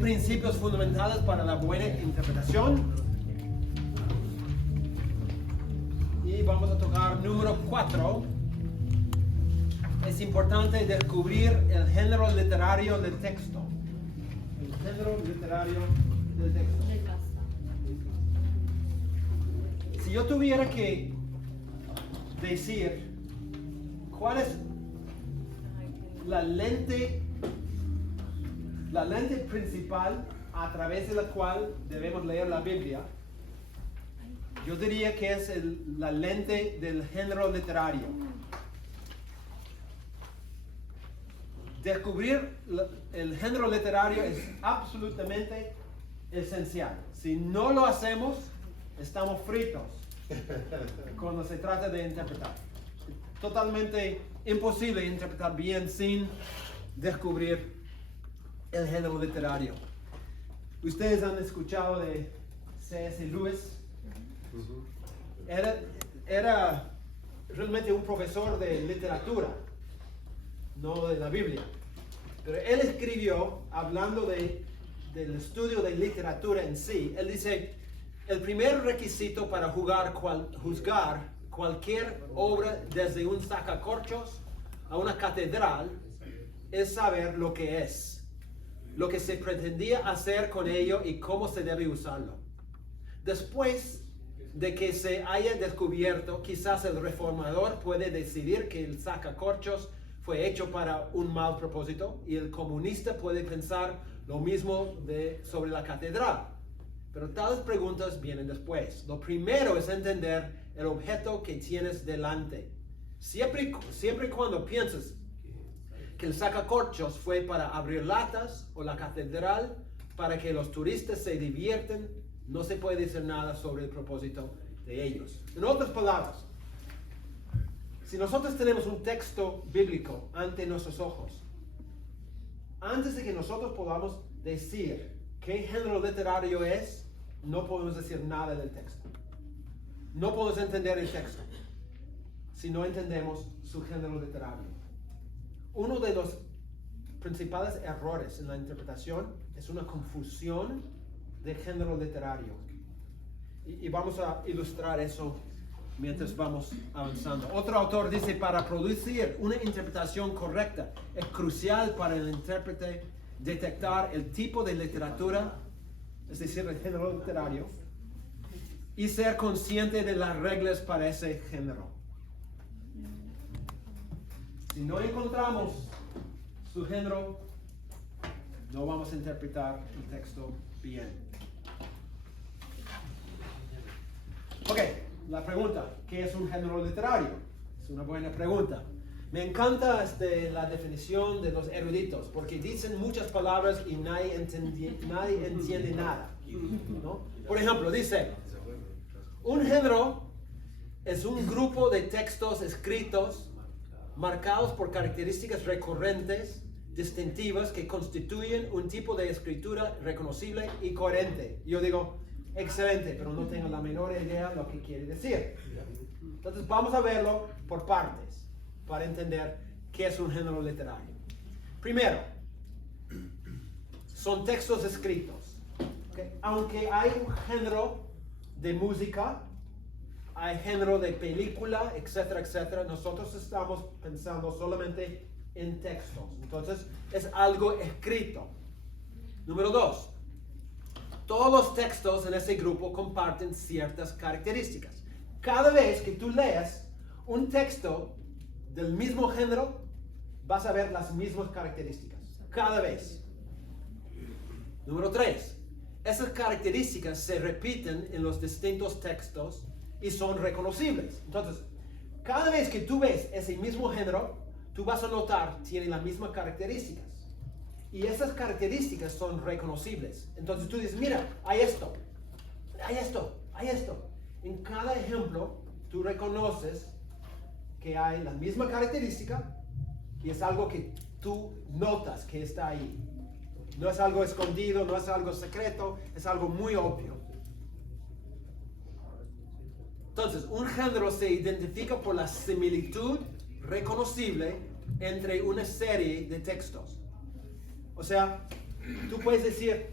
Principios fundamentales para la buena interpretación. Y vamos a tocar número 4. Es importante descubrir el género literario del texto. El género literario del texto. Si yo tuviera que decir cuál es la lente principal a través de la cual debemos leer la Biblia, yo diría que es la lente del género literario. Descubrir el género literario es absolutamente esencial. Si no lo hacemos, estamos fritos cuando se trata de interpretar. Es totalmente imposible interpretar bien sin descubrir el género literario. Ustedes han escuchado de C.S. Lewis. Era realmente un profesor de literatura, no de la Biblia. Pero él escribió, hablando del estudio de literatura en sí, él dice, el primer requisito para juzgar cualquier obra, desde un sacacorchos a una catedral, es saber lo que es, lo que se pretendía hacer con ello y cómo se debe usarlo. Después de que se haya descubierto, quizás el reformador puede decidir que el sacacorchos fue hecho para un mal propósito y el comunista puede pensar lo mismo sobre la catedral. Pero tales preguntas vienen después. Lo primero es entender el objeto que tienes delante. Siempre y cuando piensas que el sacacorchos fue para abrir latas o la catedral para que los turistas se divierten, no se puede decir nada sobre el propósito de ellos. En otras palabras, si nosotros tenemos un texto bíblico ante nuestros ojos, antes de que nosotros podamos decir qué género literario es, no podemos decir nada del texto. No podemos entender el texto si no entendemos su género literario. Uno de los principales errores en la interpretación es una confusión de género literario. Y vamos a ilustrar eso mientras vamos avanzando. Otro autor dice, para producir una interpretación correcta, es crucial para el intérprete detectar el tipo de literatura, es decir, el género literario, y ser consciente de las reglas para ese género. Si no encontramos su género, no vamos a interpretar el texto bien. Ok, la pregunta, ¿qué es un género literario? Es una buena pregunta. Me encanta la definición de los eruditos, porque dicen muchas palabras y nadie entiende nada, ¿no? Por ejemplo, dice, un género es un grupo de textos escritos marcados por características recurrentes, distintivas, que constituyen un tipo de escritura reconocible y coherente. Yo digo, excelente, pero no tengo la menor idea de lo que quiere decir. Entonces vamos a verlo por partes, para entender qué es un género literario. Primero, son textos escritos. ¿Okay? Aunque hay un género de música, hay género de película, etcétera, etcétera, nosotros estamos pensando solamente en textos. Entonces, es algo escrito. Número 2. Todos los textos en ese grupo comparten ciertas características. Cada vez que tú leas un texto del mismo género, vas a ver las mismas características. Cada vez. Número 3. Esas características se repiten en los distintos textos y son reconocibles. Entonces, cada vez que tú ves ese mismo género, tú vas a notar que tiene las mismas características. Y esas características son reconocibles. Entonces tú dices, mira, hay esto, hay esto, hay esto. En cada ejemplo, tú reconoces que hay la misma característica y es algo que tú notas que está ahí. No es algo escondido, no es algo secreto, es algo muy obvio. Entonces, un género se identifica por la similitud reconocible entre una serie de textos. O sea, Tú puedes decir,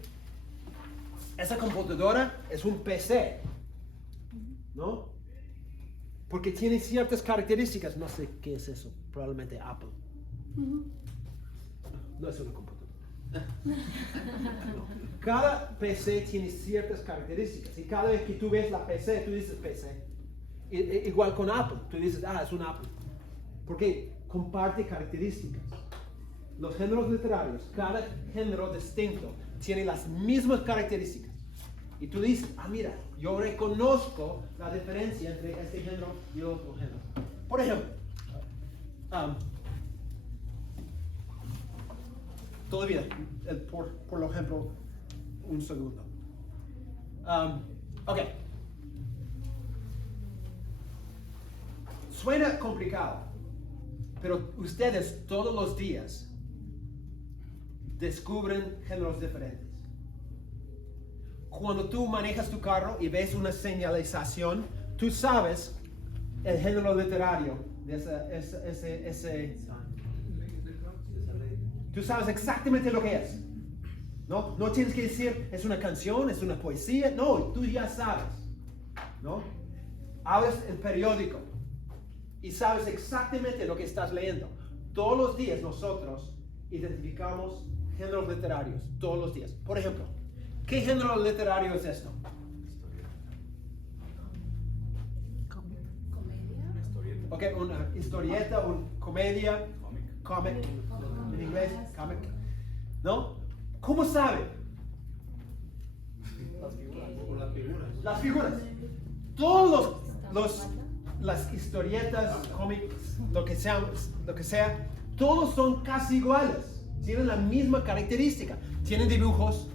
esa computadora es un PC, ¿no? Porque tiene ciertas características. No sé qué es eso, probablemente Apple. No es una computadora. No. Cada PC tiene ciertas características y cada vez que tú ves la PC, tú dices PC. Igual con Apple, tú dices, es un Apple. Porque comparte características. Los géneros literarios, cada género distinto, tiene las mismas características. Y tú dices, mira, yo reconozco la diferencia entre este género y otro género. Por ejemplo, todavía, por ejemplo, un segundo. Ok. Suena complicado, pero ustedes todos los días descubren géneros diferentes. Cuando tú manejas tu carro y ves una señalización, tú sabes el género literario de ese. Tú sabes exactamente lo que es. No tienes que decir, es una canción, es una poesía. No, tú ya sabes. ¿No? Abres el periódico y sabes exactamente lo que estás leyendo. Todos los días nosotros identificamos géneros literarios. Todos los días. Por ejemplo, ¿qué género literario es esto? Comedia. Ok, una historieta, una comedia, comic, en inglés, comic. ¿No? ¿Cómo sabe? Las figuras. Todos las historietas, cómics, lo que sea, todos son casi iguales. Tienen la misma característica. Tienen dibujos,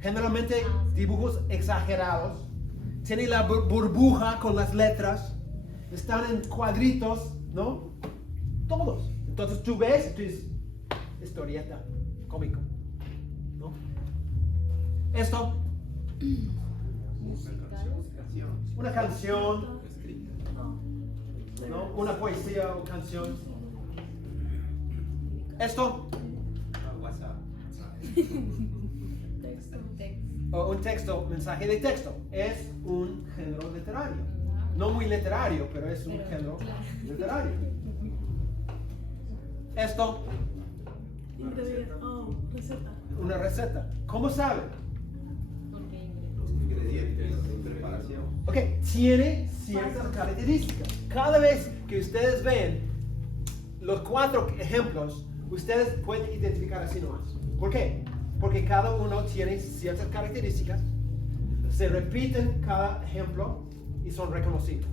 generalmente dibujos exagerados. Tienen la burbuja con las letras. Están en cuadritos, ¿no? Todos. Entonces tú ves y tú dices, historieta, cómico, ¿no? Esto, una canción, ¿no? Una poesía o canción. Esto, o un texto, mensaje de texto, es un género literario. No muy literario, pero es un género literario. Esto, Receta. una receta. ¿Cómo sabe? Los ingredientes de preparación. Ok, tiene ciertas características. Cada vez que ustedes ven los 4 ejemplos, ustedes pueden identificar así nomás. ¿Por qué? Porque cada uno tiene ciertas características, se repiten cada ejemplo y son reconocibles.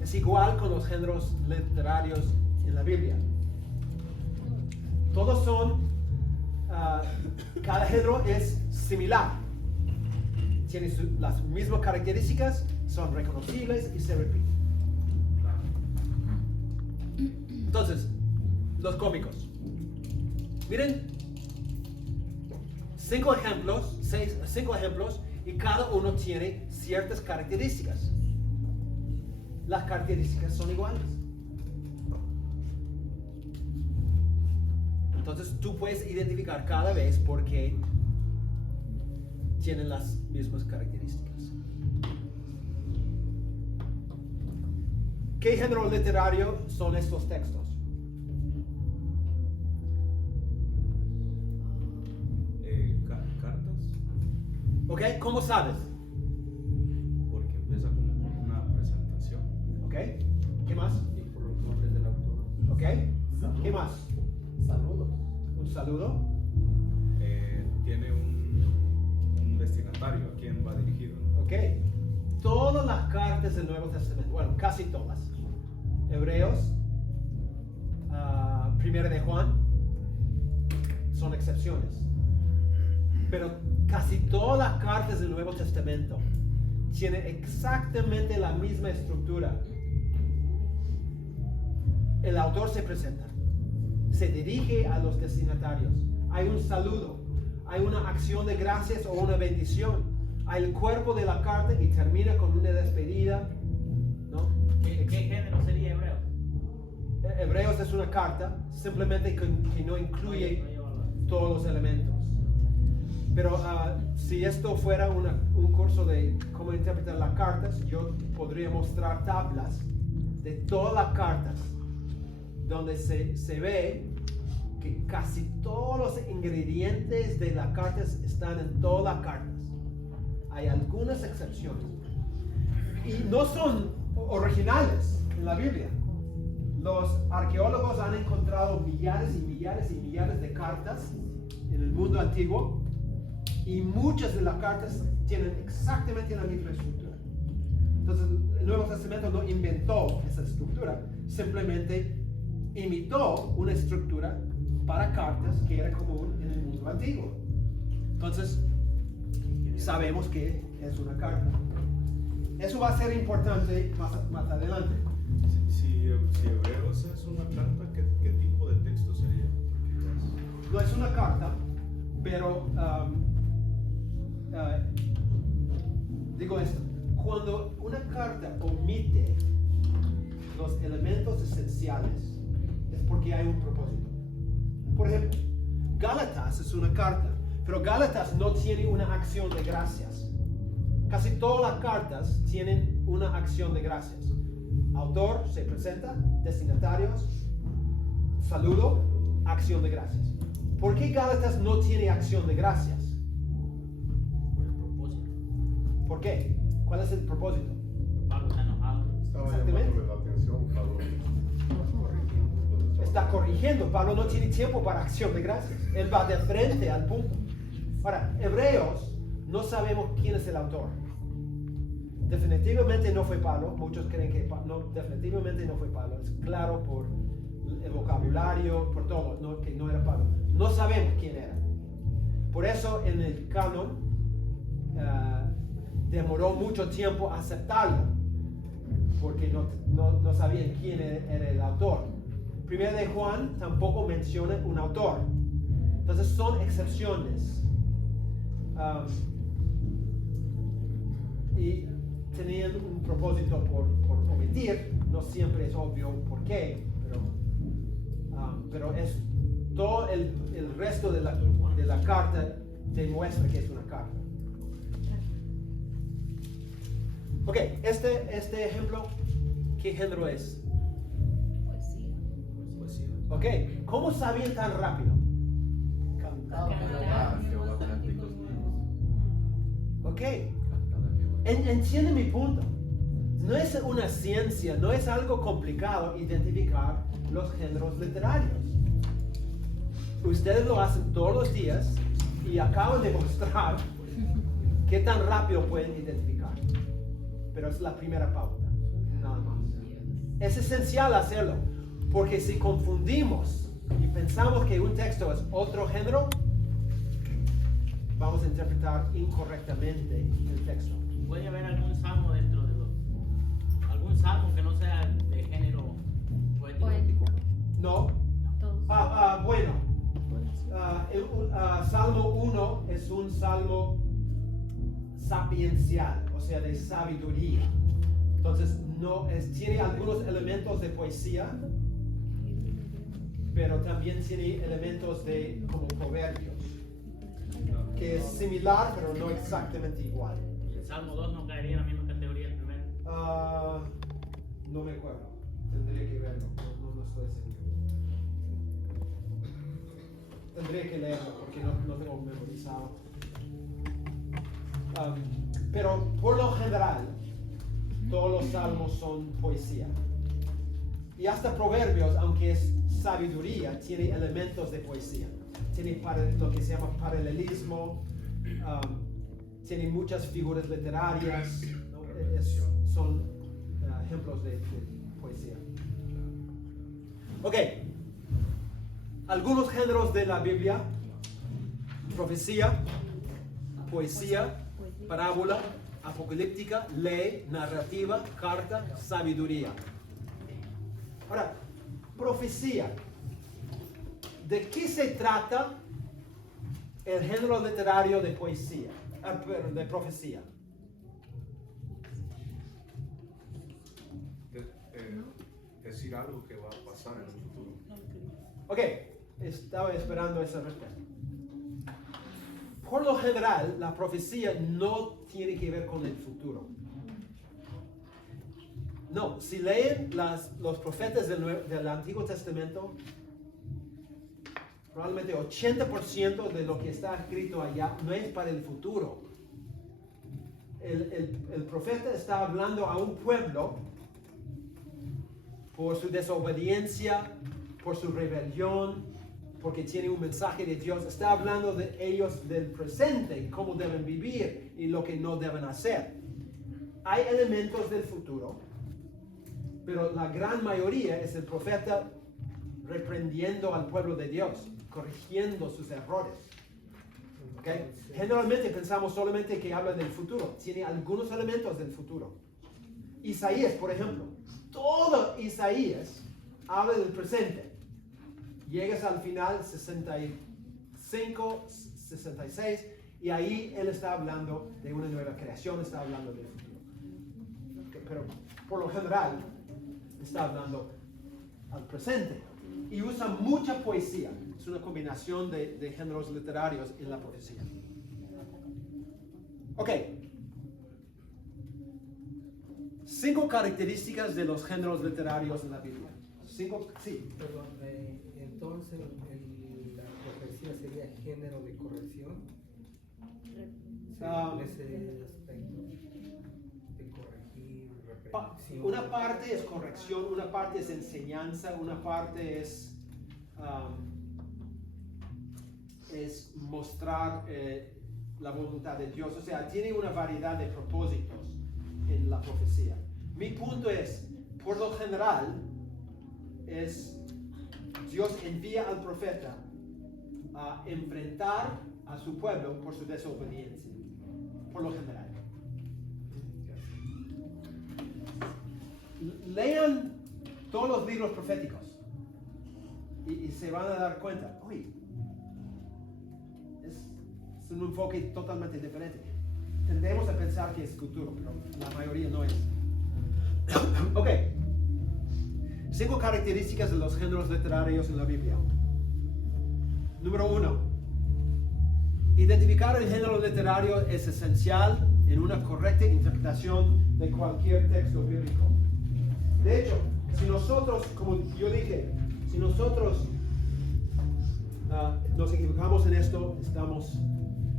Es igual con los géneros literarios en la Biblia. Todos son, cada género es similar. Tiene las mismas características, son reconocibles y se repiten. Entonces, los cómicos. Miren, 5 ejemplos y cada uno tiene ciertas características. Las características son iguales. Entonces tú puedes identificar cada vez por qué tienen las mismas características. ¿Qué género literario son estos textos? Cartas, ¿Ok? ¿Cómo sabes? porque empieza como con una presentación. ¿Ok? ¿Qué más? Y por los nombres del autor. ¿Ok? ¿Qué más? Saludos. ¿Un saludo? Tiene un destinatario a quien va dirigido. ¿Ok? Todas las cartas del Nuevo Testamento, bueno, casi todas. Hebreos, Primera de Juan, son excepciones. Pero casi todas las cartas del Nuevo Testamento tienen exactamente la misma estructura. El autor se presenta, se dirige a los destinatarios, hay un saludo, hay una acción de gracias o una bendición, hay el cuerpo de la carta y termina con una despedida, ¿no? ¿Qué género sería hebreo? Hebreos es una carta, simplemente que no incluye todos los elementos. Pero si esto fuera un curso de cómo interpretar las cartas, yo podría mostrar tablas de todas las cartas, donde se ve que casi todos los ingredientes de las cartas están en todas las cartas. Hay algunas excepciones. Y no son originales en la Biblia. Los arqueólogos han encontrado millares y millares y millares de cartas en el mundo antiguo, y muchas de las cartas tienen exactamente la misma estructura. Entonces, el Nuevo Testamento no inventó esa estructura, simplemente imitó una estructura para cartas que era común en el mundo antiguo. Entonces, sabemos que es una carta. Eso va a ser importante más adelante. Si Hebreos es una carta, ¿qué tipo de texto sería? No es una carta, pero digo esto: cuando una carta omite los elementos esenciales, es porque hay un propósito. Por ejemplo, Gálatas es una carta, pero Gálatas no tiene una acción de gracias. Casi todas las cartas tienen una acción de gracias. Autor se presenta, destinatarios, saludo, acción de gracias. ¿Por qué Gálatas no tiene acción de gracias? Por el propósito. ¿Por qué? ¿Cuál es el propósito? Pablo está enojado. Estaba Exactamente. llamándole la atención, Pablo. Está corrigiendo. Pablo no tiene tiempo para acción de gracias. Él va de frente al punto. Ahora, Hebreos, no sabemos quién es el autor. Definitivamente no fue Pablo. Muchos creen que definitivamente no fue Pablo. Es claro por el vocabulario, por todo, que no era Pablo. No sabemos quién era. Por eso en el canon demoró mucho tiempo aceptarlo, porque no sabían quién era el autor. Primera de Juan tampoco menciona un autor. Entonces son excepciones. Y tenían un propósito por omitir. No siempre es obvio por qué, pero es todo el resto de la carta demuestra que es una carta. Ok, este ejemplo, ¿qué género es? Poesía. Ok, ¿cómo sabían tan rápido? Jehová cánticos nuevos. Ok, Cantada Jehová. entiende mi punto. No es una ciencia, no es algo complicado identificar los géneros literarios. Ustedes lo hacen todos los días y acaban de mostrar qué tan rápido pueden identificar. Pero es la primera pauta, nada más. Es esencial hacerlo, porque si confundimos y pensamos que un texto es otro género, vamos a interpretar incorrectamente el texto. ¿Puede haber algún salmo dentro de algún salmo que no sea de género poético? No. Bueno, Salmo 1 es un salmo sapiencial, o sea, de sabiduría. Entonces, tiene algunos elementos de poesía, pero también tiene elementos de como proverbios, que es similar, pero no exactamente igual. ¿El Salmo 2 no caería en la misma categoría del primero? No me acuerdo, tendría que verlo, no estoy seguro. Tendría que leerlo porque no tengo memorizado. Pero por lo general, todos los salmos son poesía. Y hasta Proverbios, aunque es sabiduría, tiene elementos de poesía. Tiene lo que se llama paralelismo, tiene muchas figuras literarias, ¿no? Son ejemplos de poesía. Ok, algunos géneros de la Biblia: profecía, poesía, parábola, apocalíptica, ley, narrativa, carta, sabiduría. Ahora, profecía. ¿De qué se trata el género literario de poesía, de profecía? Decir algo que va a pasar en el futuro. Ok, estaba esperando esa respuesta. por lo general, la profecía no tiene que ver con el futuro. No, si leen los profetas del Antiguo Testamento, probablemente 80% de lo que está escrito allá no es para el futuro. El profeta está hablando a un pueblo por su desobediencia, por su rebelión, porque tiene un mensaje de Dios. Está hablando de ellos del presente, cómo deben vivir y lo que no deben hacer. Hay elementos del futuro, pero la gran mayoría es el profeta reprendiendo al pueblo de Dios, corrigiendo sus errores. ¿Okay? Generalmente pensamos solamente que habla del futuro. Tiene algunos elementos del futuro. Isaías, por ejemplo. Todo Isaías habla del presente. Llegas al final 65, 66 y ahí él está hablando de una nueva creación, está hablando del futuro. Pero por lo general está hablando al presente y usa mucha poesía. Es una combinación de géneros literarios en la profecía. Ok. 5 características de los géneros literarios en la Biblia. 5, sí. Perdón, entonces la profecía sería género de corrección. Sí, en ese aspecto de corregir, reprensión. Una parte es corrección, una parte es enseñanza, una parte es mostrar la voluntad de Dios. O sea, tiene una variedad de propósitos en la profecía. Mi punto es, por lo general, Dios envía al profeta a enfrentar a su pueblo por su desobediencia, por lo general. Lean todos los libros proféticos y se van a dar cuenta, uy, es un enfoque totalmente diferente. Tendemos a pensar que es futuro, pero la mayoría no es. Ok. 5 características de los géneros literarios en la Biblia. Número 1. Identificar el género literario es esencial en una correcta interpretación de cualquier texto bíblico. De hecho, si nosotros, como yo dije, si nosotros nos equivocamos en esto, estamos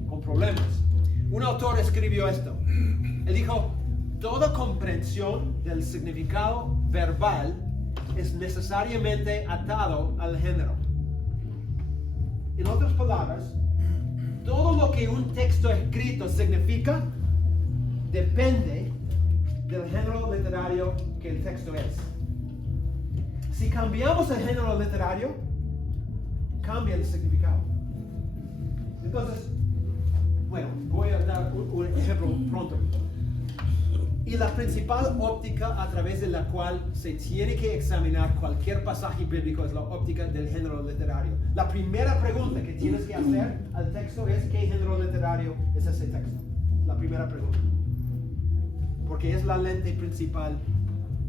con problemas. Un autor escribió esto. Él dijo, toda comprensión del significado verbal es necesariamente atado al género. En otras palabras, todo lo que un texto escrito significa depende del género literario que el texto es. Si cambiamos el género literario, cambia el significado. Entonces, bueno, voy a dar un ejemplo pronto. Y la principal óptica a través de la cual se tiene que examinar cualquier pasaje bíblico es la óptica del género literario. La primera pregunta que tienes que hacer al texto es ¿qué género literario es ese texto? La primera pregunta. Porque es la lente principal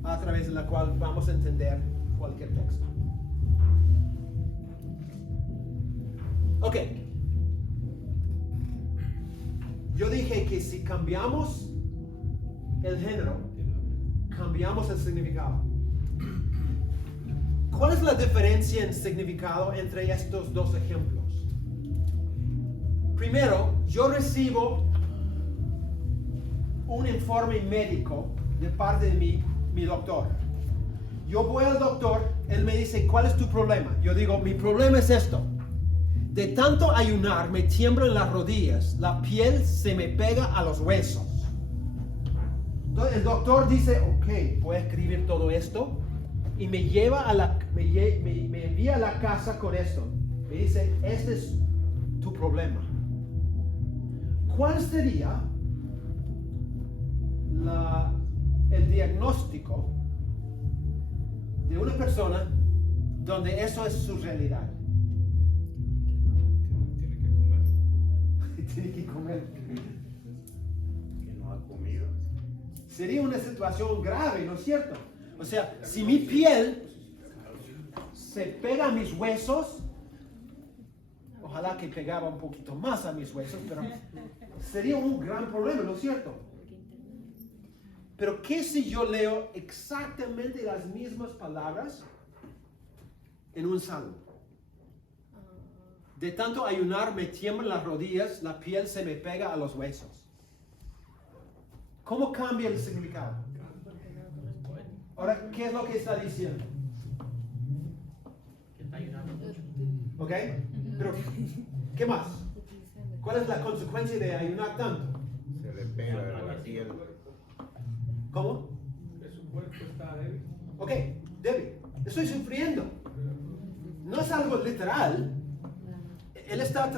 a través de la cual vamos a entender cualquier texto. Ok. Yo dije que si cambiamos el género, cambiamos el significado. ¿Cuál es la diferencia en significado entre estos dos ejemplos? Primero, yo recibo un informe médico de parte de mi doctor. Yo voy al doctor, él me dice, ¿cuál es tu problema? Yo digo, mi problema es esto. De tanto ayunar me tiemblan las rodillas, la piel se me pega a los huesos. Entonces el doctor dice, ok, voy a escribir todo esto y me lleva me envía a la casa con esto. Me dice, este es tu problema. ¿Cuál sería el diagnóstico de una persona donde eso es su realidad? Tiene que comer. Que no ha comido. Sería una situación grave, ¿no es cierto? O sea, si mi piel se pega a mis huesos, Ojalá que pegaba un poquito más a mis huesos, pero sería un gran problema, ¿no es cierto? Pero ¿qué si yo leo exactamente las mismas palabras en un salmo? De tanto ayunar me tiemblan las rodillas, la piel se me pega a los huesos. ¿Cómo cambia el significado? Ahora, ¿qué es lo que está diciendo? Que está ayudando mucho. ¿Ok? Pero, ¿qué más? ¿Cuál es la consecuencia de ayunar tanto? Se le pega la piel. ¿Cómo? Que su cuerpo está débil. Ok, débil. Estoy sufriendo. No es algo literal. Él está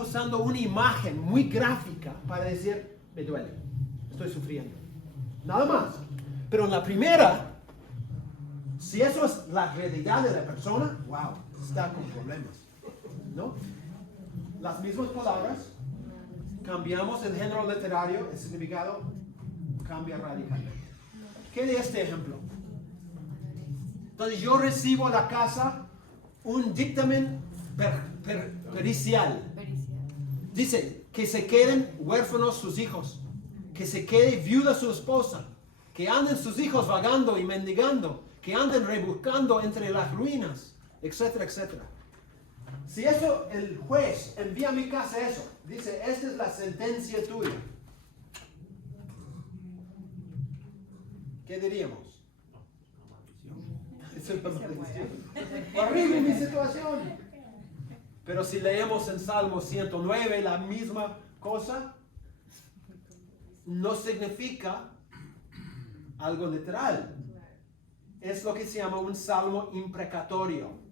usando una imagen muy gráfica para decir, me duele, estoy sufriendo. Nada más. Pero en la primera, si eso es la realidad de la persona, wow, está con problemas. ¿No? Las mismas palabras, cambiamos el género literario, el significado cambia radicalmente. ¿Qué de este ejemplo? Entonces yo recibo a la casa un dictamen pericial. Dice que se queden huérfanos sus hijos, que se quede viuda su esposa, que anden sus hijos vagando y mendigando, que anden rebuscando entre las ruinas, etcétera, etcétera. Si eso, el juez envía a mi casa eso, dice, esta es la sentencia tuya. ¿Qué diríamos? Eso es la maldición. Horrible mi situación. Pero si leemos en Salmo 109 la misma cosa, no significa algo literal. Es lo que se llama un salmo imprecatorio,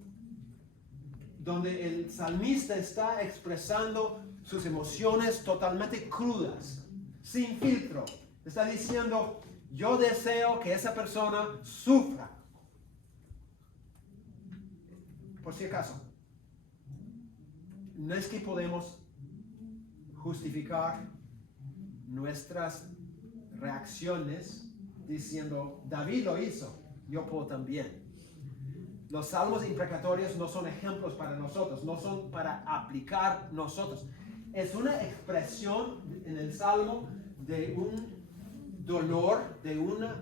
donde el salmista está expresando sus emociones totalmente crudas, sin filtro. Está diciendo, yo deseo que esa persona sufra. Por si acaso, no es que podemos justificar nuestras reacciones diciendo, David lo hizo, yo puedo también. Los salmos imprecatorios no son ejemplos para nosotros, no son para aplicar nosotros. Es una expresión en el salmo de un dolor, de una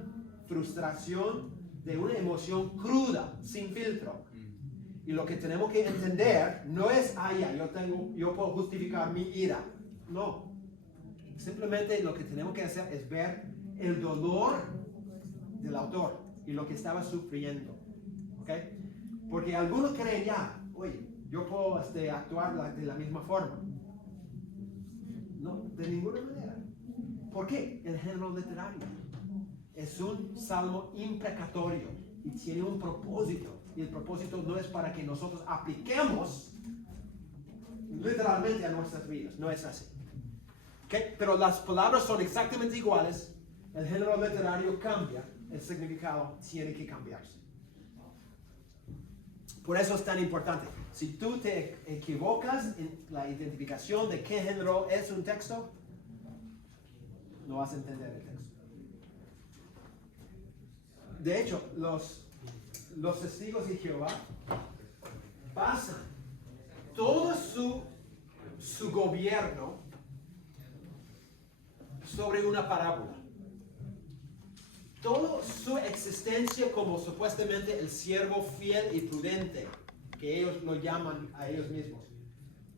frustración, de una emoción cruda, sin filtro. Y lo que tenemos que entender no es, yo puedo justificar mi ira. No. Simplemente lo que tenemos que hacer es ver el dolor del autor y lo que estaba sufriendo. ¿Ok? Porque algunos creen oye, yo puedo actuar de la misma forma. No, de ninguna manera. ¿Por qué? El género literario es un salmo imprecatorio y tiene un propósito. Y el propósito no es para que nosotros apliquemos literalmente a nuestras vidas. No es así. ¿Okay? Pero las palabras son exactamente iguales. El género literario cambia. El significado tiene que cambiarse. Por eso es tan importante. Si tú te equivocas en la identificación de qué género es un texto, no vas a entender el texto. De hecho, los testigos de Jehová basan todo su gobierno sobre una parábola. Toda su existencia como supuestamente el siervo fiel y prudente, que ellos lo llaman a ellos mismos.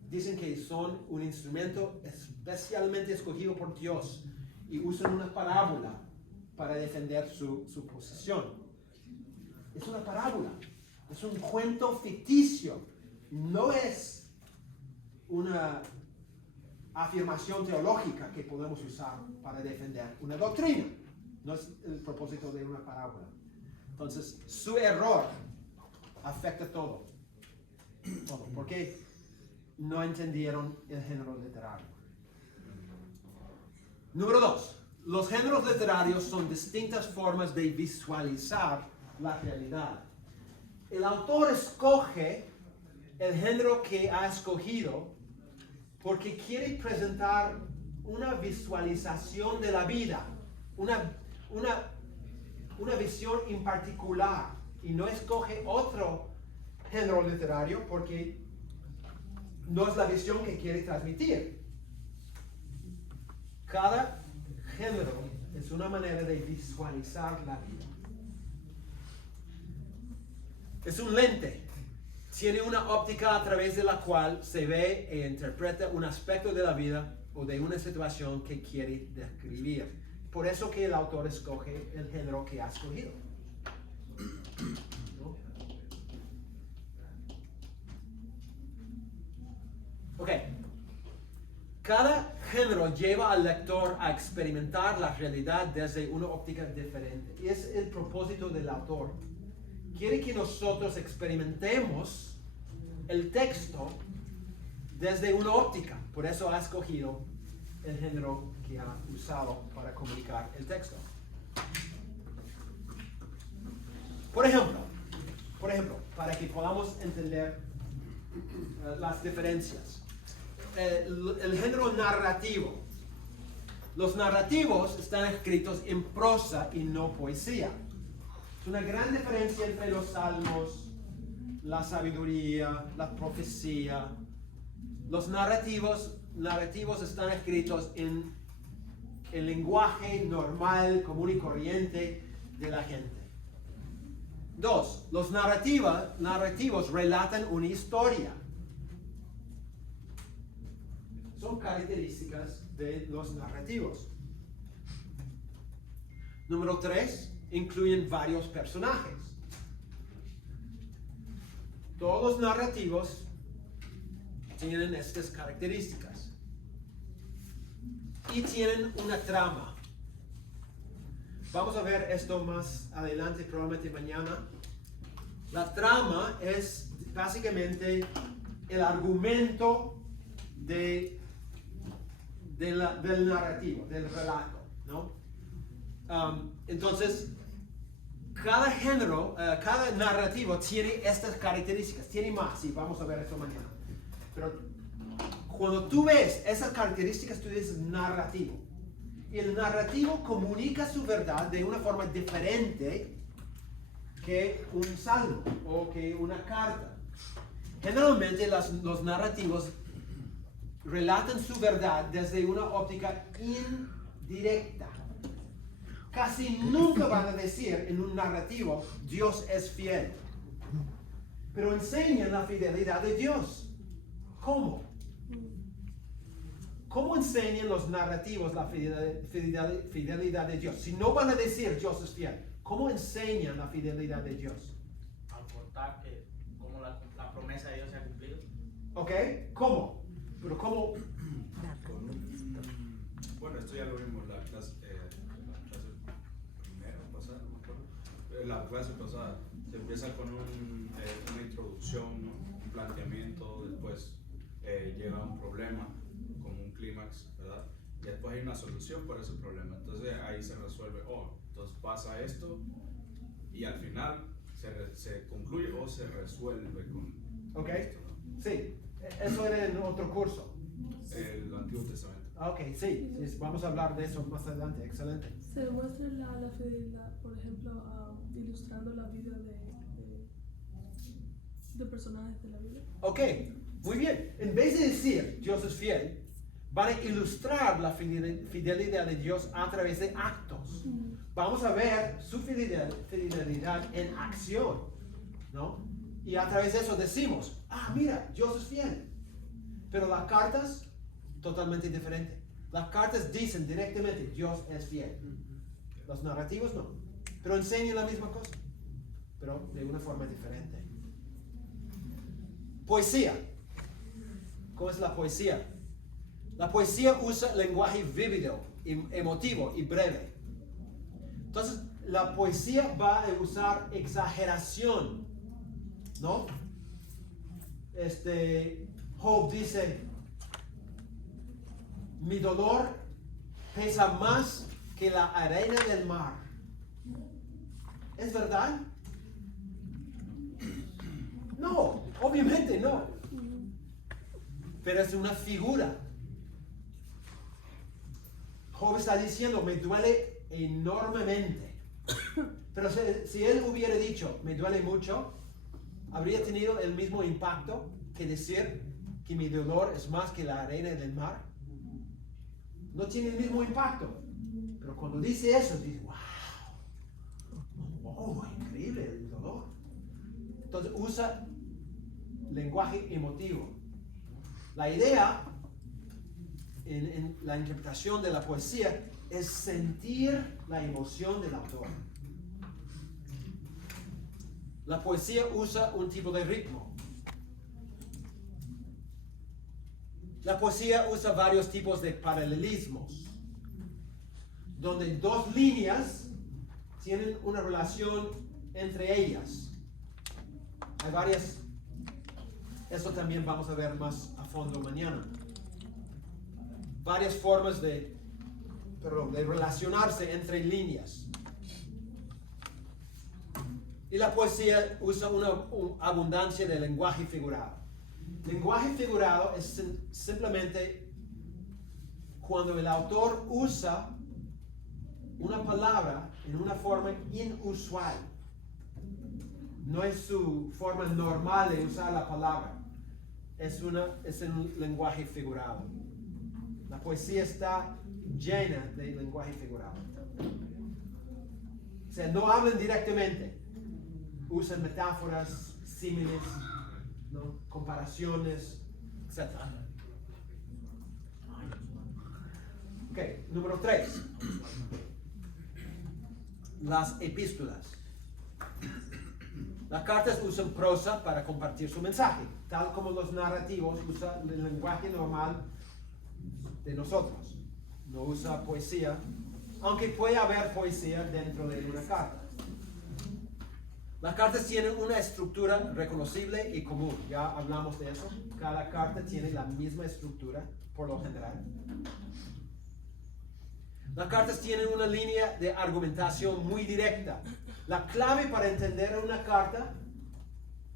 Dicen que son un instrumento especialmente escogido por Dios y usan una parábola para defender su posición. Es una parábola, es un cuento ficticio, no es una afirmación teológica que podemos usar para defender una doctrina. No es el propósito de una parábola. Entonces, su error afecta todo. Porque no entendieron el género literario. Número 2. Los géneros literarios son distintas formas de visualizar la realidad. El autor escoge el género que ha escogido porque quiere presentar una visualización de la vida, una visión en particular, y no escoge otro género literario porque no es la visión que quiere transmitir. Cada género es una manera de visualizar la vida. Es un lente. Tiene una óptica a través de la cual se ve e interpreta un aspecto de la vida o de una situación que quiere describir. Por eso que el autor escoge el género que ha escogido. ¿No? Ok. Cada género lleva al lector a experimentar la realidad desde una óptica diferente. Y es el propósito del autor. Quiere que nosotros experimentemos el texto desde una óptica. Por eso ha escogido el género que ha usado para comunicar el texto. Por ejemplo, para que podamos entender las diferencias. El género narrativo. Los narrativos están escritos en prosa y no poesía. Es una gran diferencia entre los salmos, la sabiduría, la profecía. Los narrativos están escritos en el lenguaje normal, común y corriente de la gente. 2. Los narrativos relatan una historia. Son características de los narrativos. Número 3. Incluyen varios personajes. Todos los narrativos tienen estas características. Y tienen una trama. Vamos a ver esto más adelante, probablemente mañana. La trama es básicamente el argumento del narrativo, del relato, ¿no? Entonces, cada género, cada narrativo tiene estas características, tiene más, y vamos a ver esto mañana. Pero cuando tú ves esas características, tú dices narrativo. Y el narrativo comunica su verdad de una forma diferente que un salmo o que una carta. Generalmente los narrativos relatan su verdad desde una óptica indirecta. Casi nunca van a decir en un narrativo, Dios es fiel. Pero enseñan la fidelidad de Dios. ¿Cómo? ¿Cómo enseñan los narrativos la fidelidad de Dios? Si no van a decir Dios es fiel, ¿cómo enseñan la fidelidad de Dios? Al contar que cómo la promesa de Dios se ha cumplido. ¿Ok? ¿Cómo? Pero ¿cómo? Bueno, esto ya lo vimos la clase primera pasada, no me acuerdo. La clase pasada se empieza con una introducción, ¿no? Un planteamiento, después llega un problema como un clímax, ¿verdad? Y después hay una solución para ese problema. Entonces ahí se resuelve, entonces pasa esto y al final se concluye o se resuelve con ¿Ok? esto, ¿no? Sí, eso era en otro curso. El Antiguo Testamento. Ok, sí, vamos a hablar de eso más adelante, excelente. Se demuestra la fidelidad, por ejemplo, ilustrando la vida de personajes de la Biblia. Ok, muy bien. En vez de decir Dios es fiel, van a ilustrar la fidelidad de Dios a través de actos. Vamos a ver su fidelidad en acción, ¿no? Y a través de eso decimos, mira, Dios es fiel. Pero las cartas, totalmente diferente. Las cartas dicen directamente, Dios es fiel. Los narrativos no. Pero enseñan la misma cosa, pero de una forma diferente. Poesía. ¿Cómo es la poesía? La poesía usa lenguaje vívido, emotivo y breve. Entonces, la poesía va a usar exageración, ¿no? Job dice, mi dolor pesa más que la arena del mar. ¿Es verdad? No, obviamente no. Pero es una figura. Job está diciendo, me duele enormemente. Pero si él hubiera dicho, me duele mucho, habría tenido el mismo impacto que decir, que mi dolor es más que la arena del mar? No tiene el mismo impacto. Pero cuando dice eso, dice, wow, increíble el dolor. Entonces usa lenguaje emotivo. La idea en la interpretación de la poesía es sentir la emoción del autor. La poesía usa un tipo de ritmo. La poesía usa varios tipos de paralelismos, donde dos líneas tienen una relación entre ellas. Hay varias, eso también vamos a ver más a fondo mañana. Varias formas de relacionarse entre líneas. Y la poesía usa una abundancia de lenguaje figurado. Lenguaje figurado es simplemente cuando el autor usa una palabra en una forma inusual. No es su forma normal de usar la palabra. Es un lenguaje figurado. La poesía está llena de lenguaje figurado. O sea, no hablan directamente. Usan metáforas, símiles, ¿no? Comparaciones, etc. Ok, número 3. Las epístolas. Las cartas usan prosa para compartir su mensaje, tal como los narrativos usan el lenguaje normal de nosotros. No usa poesía, aunque puede haber poesía dentro de una carta. Las cartas tienen una estructura reconocible y común. Ya hablamos de eso. Cada carta tiene la misma estructura, por lo general. Las cartas tienen una línea de argumentación muy directa. La clave para entender una carta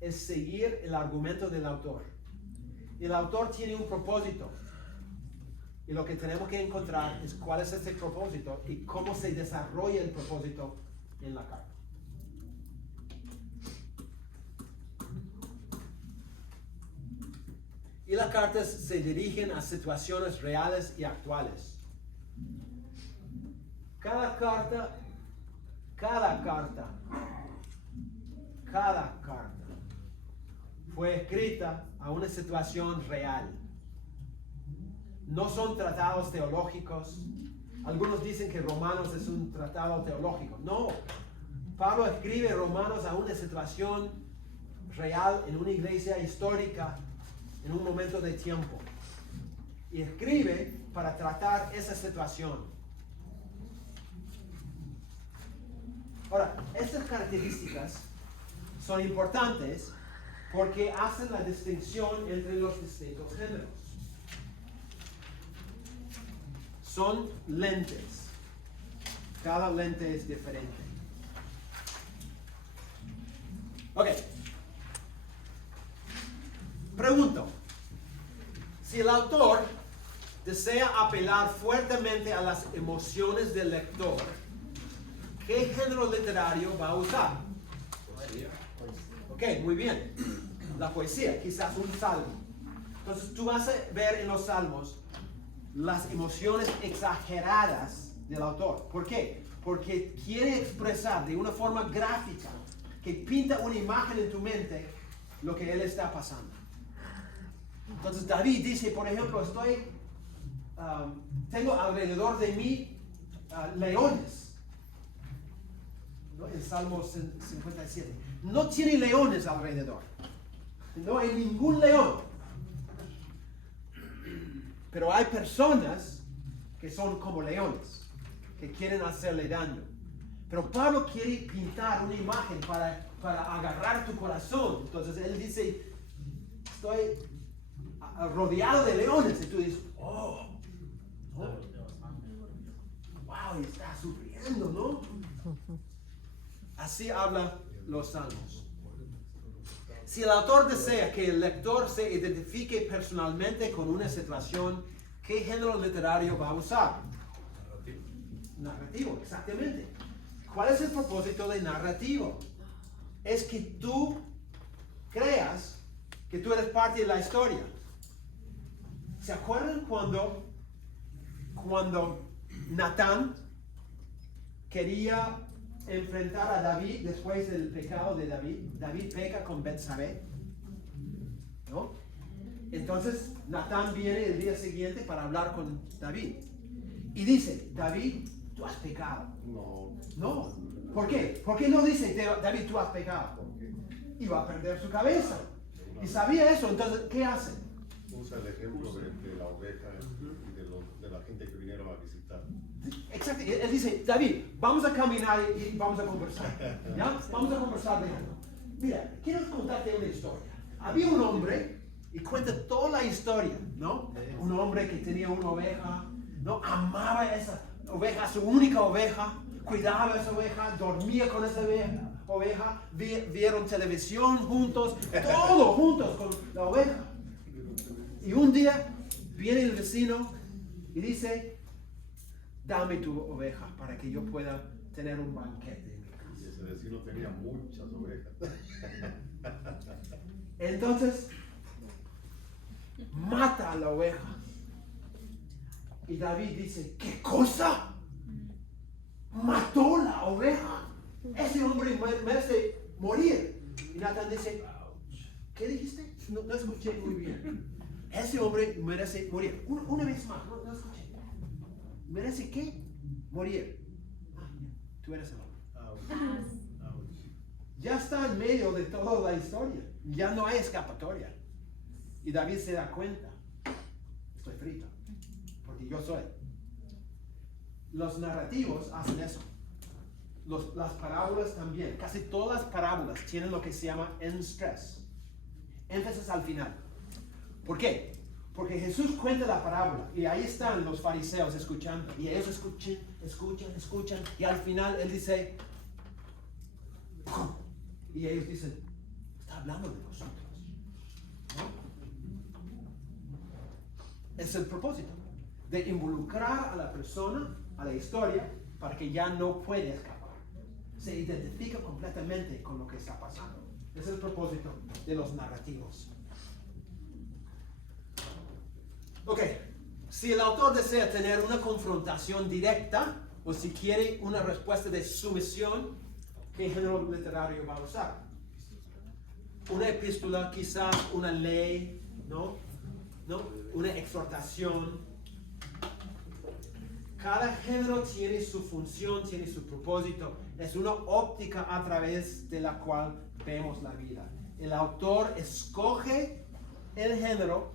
es seguir el argumento del autor. El autor tiene un propósito. Y lo que tenemos que encontrar es cuál es ese propósito y cómo se desarrolla el propósito en la carta. Y las cartas se dirigen a situaciones reales y actuales. Cada carta fue escrita a una situación real. No son tratados teológicos. Algunos dicen que Romanos es un tratado teológico. No. Pablo escribe Romanos a una situación real en una iglesia histórica en un momento de tiempo. Y escribe para tratar esa situación. Ahora, estas características son importantes porque hacen la distinción entre los distintos géneros. Son lentes. Cada lente es diferente. Ok. Pregunto, si el autor desea apelar fuertemente a las emociones del lector, ¿qué género literario va a usar? Poesía. Ok, muy bien. La poesía, quizás un salmo. Entonces tú vas a ver en los salmos las emociones exageradas del autor. ¿Por qué? Porque quiere expresar de una forma gráfica, que pinta una imagen en tu mente, lo que él está pasando. Entonces David dice, por ejemplo, tengo alrededor de mí leones. ¿No? En Salmo 57. No tiene leones alrededor. No hay ningún león. Pero hay personas que son como leones, que quieren hacerle daño. Pero Pablo quiere pintar una imagen para agarrar tu corazón. Entonces él dice, estoy rodeado de leones. Y tú dices, wow, está sufriendo, ¿no? Así hablan los salmos. Si el autor desea que el lector se identifique personalmente con una situación, ¿qué género literario va a usar? Narrativo, exactamente. ¿Cuál es el propósito de narrativo? Es que tú creas que tú eres parte de la historia. ¿Se acuerdan cuando Natán quería enfrentar a David después del pecado de David? David peca con Betsabé, ¿no? Entonces Natán viene el día siguiente para hablar con David y dice: David, tú has pecado. No. ¿Por qué? ¿Por qué no dice David, tú has pecado? Y va a perder su cabeza. Y sabía eso, entonces, ¿qué hace? Usa el ejemplo de la oveja y de la gente que vinieron a visitar. Exacto, él dice: David, vamos a caminar y vamos a conversar. ¿Ya? Vamos a conversar de esto. Mira, quiero contarte una historia. Había un hombre, y cuenta toda la historia, ¿no? Un hombre que tenía una oveja, ¿no? Amaba esa oveja, su única oveja, cuidaba esa oveja, dormía con esa oveja, vieron televisión juntos, todo juntos con la oveja. Y un día viene el vecino y dice: dame tu oveja para que yo pueda tener un banquete en mi casa. Y ese vecino tenía muchas ovejas. Entonces mata a la oveja. Y David dice: ¿qué cosa? ¿Mató la oveja? Ese hombre merece morir. Y Natán dice: ¿qué dijiste? No escuché muy bien. Ese hombre merece morir. Una vez más, no escuché. ¿Merece qué? Morir. Tú eres el hombre. Ya está en medio de toda la historia. Ya no hay escapatoria. Y David se da cuenta: estoy frito, porque yo soy. Los narrativos hacen eso. Las parábolas también. Casi todas las parábolas tienen lo que se llama end stress. Énfasis al final. ¿Por qué? Porque Jesús cuenta la parábola y ahí están los fariseos escuchando. Y ellos escuchan. Y al final Él dice: ¡pum! Y ellos dicen: está hablando de nosotros, ¿no? Es el propósito de involucrar a la persona, a la historia, para que ya no puede escapar. Se identifica completamente con lo que está pasando. Es el propósito de los narrativos. Ok, si el autor desea tener una confrontación directa, o si quiere una respuesta de sumisión, ¿qué género literario va a usar? Una epístola, quizás una ley, ¿no? Una exhortación. Cada género tiene su función, tiene su propósito. Es una óptica a través de la cual vemos la vida. El autor escoge el género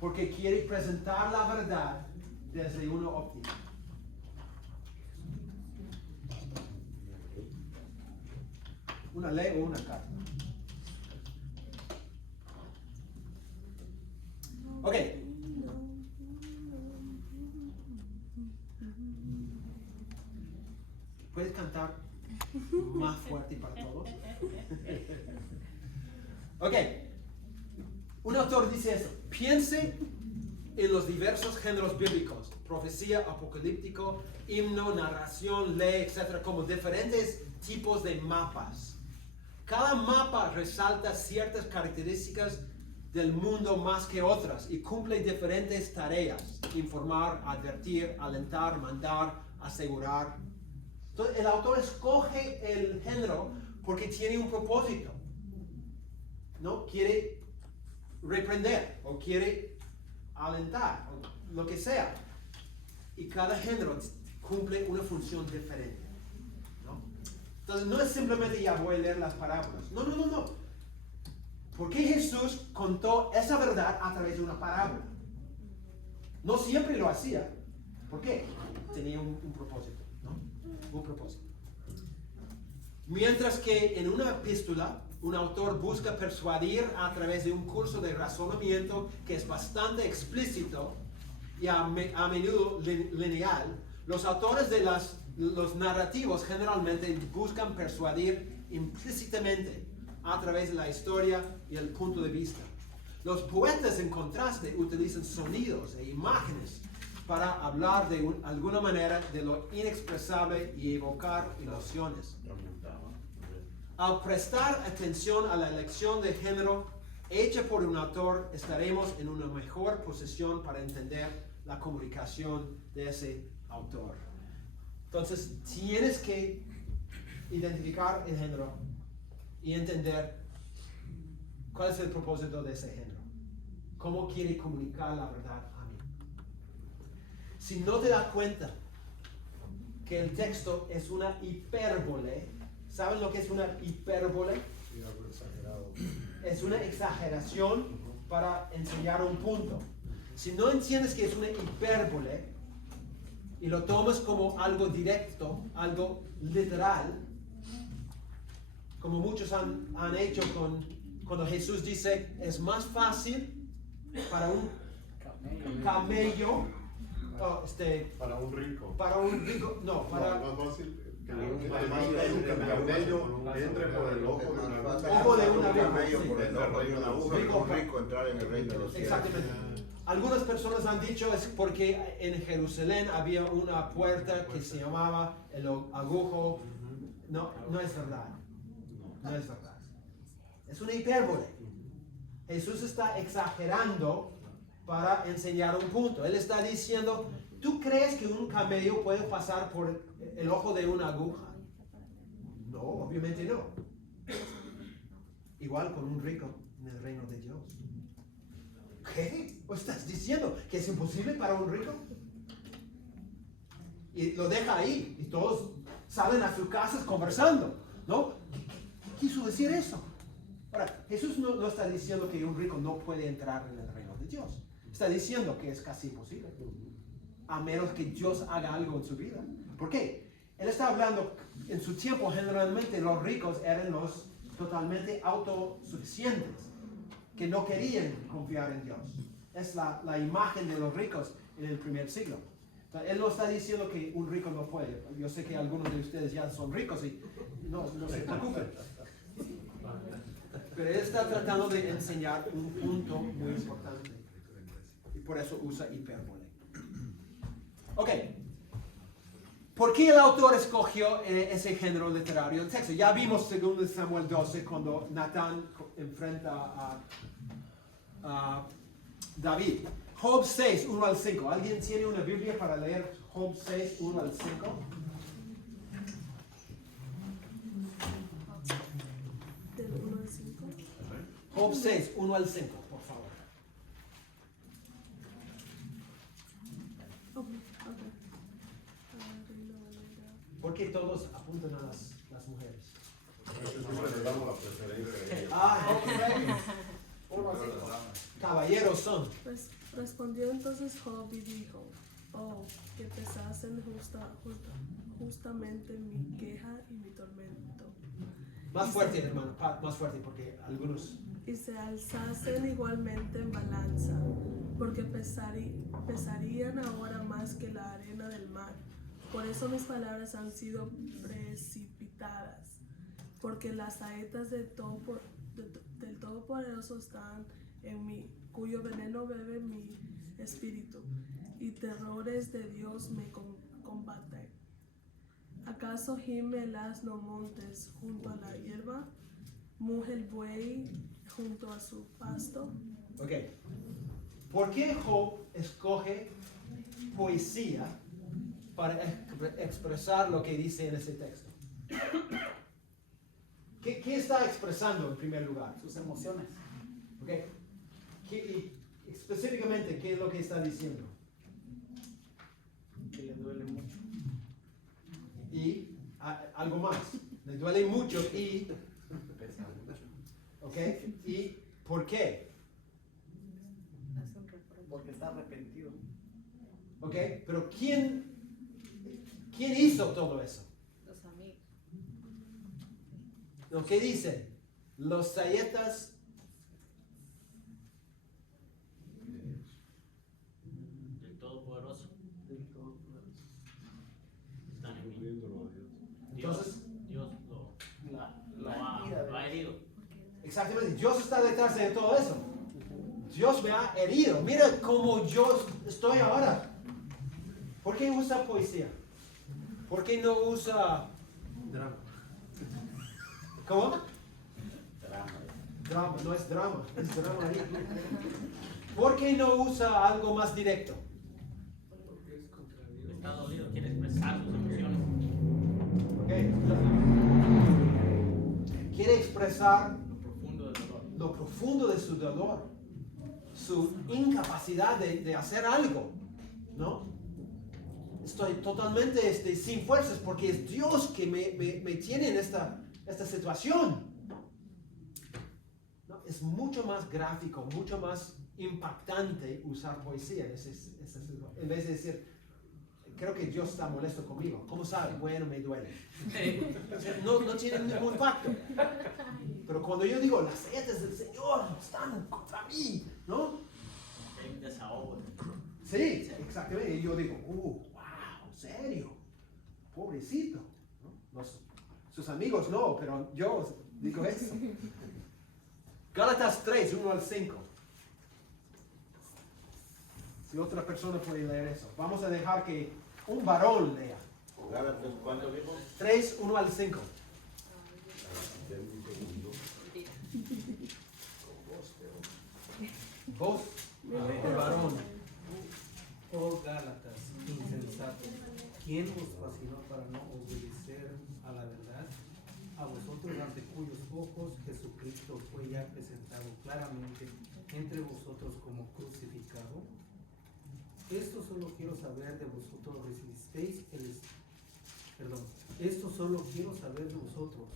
porque quiere presentar la verdad desde una óptica. Una ley o una carta. Ok. ¿Puedes cantar más fuerte para todos? Ok. Un autor dice eso: piense en los diversos géneros bíblicos, profecía, apocalíptico, himno, narración, ley, etc., como diferentes tipos de mapas. Cada mapa resalta ciertas características del mundo más que otras y cumple diferentes tareas: informar, advertir, alentar, mandar, asegurar. Entonces, el autor escoge el género porque tiene un propósito, ¿no? Quiere reprender o quiere alentar o lo que sea, y cada género cumple una función diferente, ¿no? Entonces no es simplemente: ya voy a leer las parábolas. No. ¿Por qué Jesús contó esa verdad a través de una parábola? No siempre lo hacía. ¿Por qué? Tenía un propósito, ¿no? Un propósito. Mientras que en una epístola un autor busca persuadir a través de un curso de razonamiento que es bastante explícito y a menudo lineal, los autores de los narrativos generalmente buscan persuadir implícitamente a través de la historia y el punto de vista. Los poetas, en contraste, utilizan sonidos e imágenes para hablar de alguna manera de lo inexpresable y evocar emociones. Al prestar atención a la elección de género, hecha por un autor, estaremos en una mejor posición para entender la comunicación de ese autor. Entonces, tienes que identificar el género y entender cuál es el propósito de ese género. Cómo quiere comunicar la verdad a mí. Si no te das cuenta que el texto es una hipérbole, ¿saben lo que es una hipérbole? Sí, algo exagerado. Es una exageración para enseñar un punto. Si no entiendes que es una hipérbole y lo tomas como algo directo, algo literal, como muchos han hecho cuando Jesús dice, es más fácil para un camello, Para un rico. no, para No, más fácil que un camello entre por el ojo de una aguja. Ojo de una aguja, camello sí. por el ojo de una aguja y un rico entrar en el reino de los cielos. Exactamente. Algunas personas han dicho es porque en Jerusalén había una puerta que se llamaba el agujo. No, no es verdad. No es verdad. Es una hipérbole. Jesús está exagerando para enseñar un punto. Él está diciendo, ¿tú crees que un camello puede pasar por el ojo de una aguja? No, obviamente no. Igual con un rico en el reino de Dios. ¿Qué? ¿O estás diciendo que es imposible para un rico? Y lo deja ahí y todos salen a sus casas conversando, ¿no? ¿Qué quiso decir eso? Ahora, Jesús no está diciendo que un rico no puede entrar en el reino de Dios. Está diciendo que es casi imposible, a menos que Dios haga algo en su vida. ¿Por qué? Él está hablando, en su tiempo generalmente los ricos eran los totalmente autosuficientes, que no querían confiar en Dios. Es la imagen de los ricos en el primer siglo. Entonces, él no está diciendo que un rico no puede. Yo sé que algunos de ustedes ya son ricos y no se preocupen. Pero él está tratando de enseñar un punto muy importante. Y por eso usa hipérbole. Ok. ¿Por qué el autor escogió ese género literario del texto? Ya vimos, según Samuel 12, cuando Natán enfrenta a David. Job 6, 1 al 5. ¿Alguien tiene una Biblia para leer Job 6, 1 al 5? Del 1 al 5. Job 6, 1 al 5, por favor. Ok. ¿Por qué todos apuntan a las mujeres? Siempre le damos la preferencia a ellos. Job 6, 1 al 5. Caballeros son. Pues respondió entonces Job y dijo, oh, que pesasen justamente mi queja y mi tormento. Más fuerte, hermano, más fuerte, porque algunos... Y se alzasen igualmente en balanza, porque pesarían ahora más que la arena del mar. Por eso mis palabras han sido precipitadas, porque las saetas del Todopoderoso están en mí, cuyo veneno bebe mi espíritu, y terrores de Dios me combaten. ¿Acaso gime el asno montes junto a la hierba? ¿Muge el buey junto a su pasto? Ok. ¿Por qué Job escoge poesía para expresar lo que dice en ese texto? ¿Qué está expresando en primer lugar? Sus emociones. Ok. Y específicamente, ¿qué es lo que está diciendo? Que le duele mucho. Y algo más. Le duele mucho y... Pesa mucho. ¿Ok? ¿Y por qué? Porque está arrepentido. ¿Ok? Pero ¿quién hizo todo eso? Los amigos. ¿No? ¿Qué dice? Los saetas Del Todopoderoso. Están en mí. Entonces, Dios lo ha herido. exactamente, Dios está detrás de todo eso. Dios me ha herido. Mira cómo yo estoy ahora. ¿Por qué usa poesía? ¿Por qué no usa... Drama. ¿Cómo? Drama, no es drama, es drama ahí. ¿Por qué no usa algo más directo? Porque es contra Dios. Está dolido, quiere expresar sus emociones. Ok. Quiere expresar Lo profundo del dolor. lo profundo de su dolor, su incapacidad de hacer algo, ¿no? Estoy totalmente sin fuerzas porque es Dios que me tiene en esta situación. ¿No? Es mucho más gráfico, mucho más impactante usar poesía en en vez de decir, creo que Dios está molesto conmigo. ¿Cómo sabe? Bueno, me duele. O sea, no tiene ningún impacto. Pero cuando yo digo, las setas del Señor están contra mí, ¿no? Hay un desahogo. Sí, exactamente. Y yo digo, wow, ¿en serio? Pobrecito. ¿No? Sus amigos no, pero yo digo eso. Gálatas 3, 1 al 5. Si otra persona puede leer eso. Vamos a dejar que un varón lea. Gálatas, ¿cuánto dijo? 3, 1 al 5. Voz de varón. Oh Gálatas, insensatos, ¿quién os fascinó para no obedecer a la verdad? A vosotros ante cuyos ojos Jesucristo fue ya presentado claramente entre vosotros como crucificado. Esto solo quiero saber de vosotros, recibisteis esto solo quiero saber de vosotros,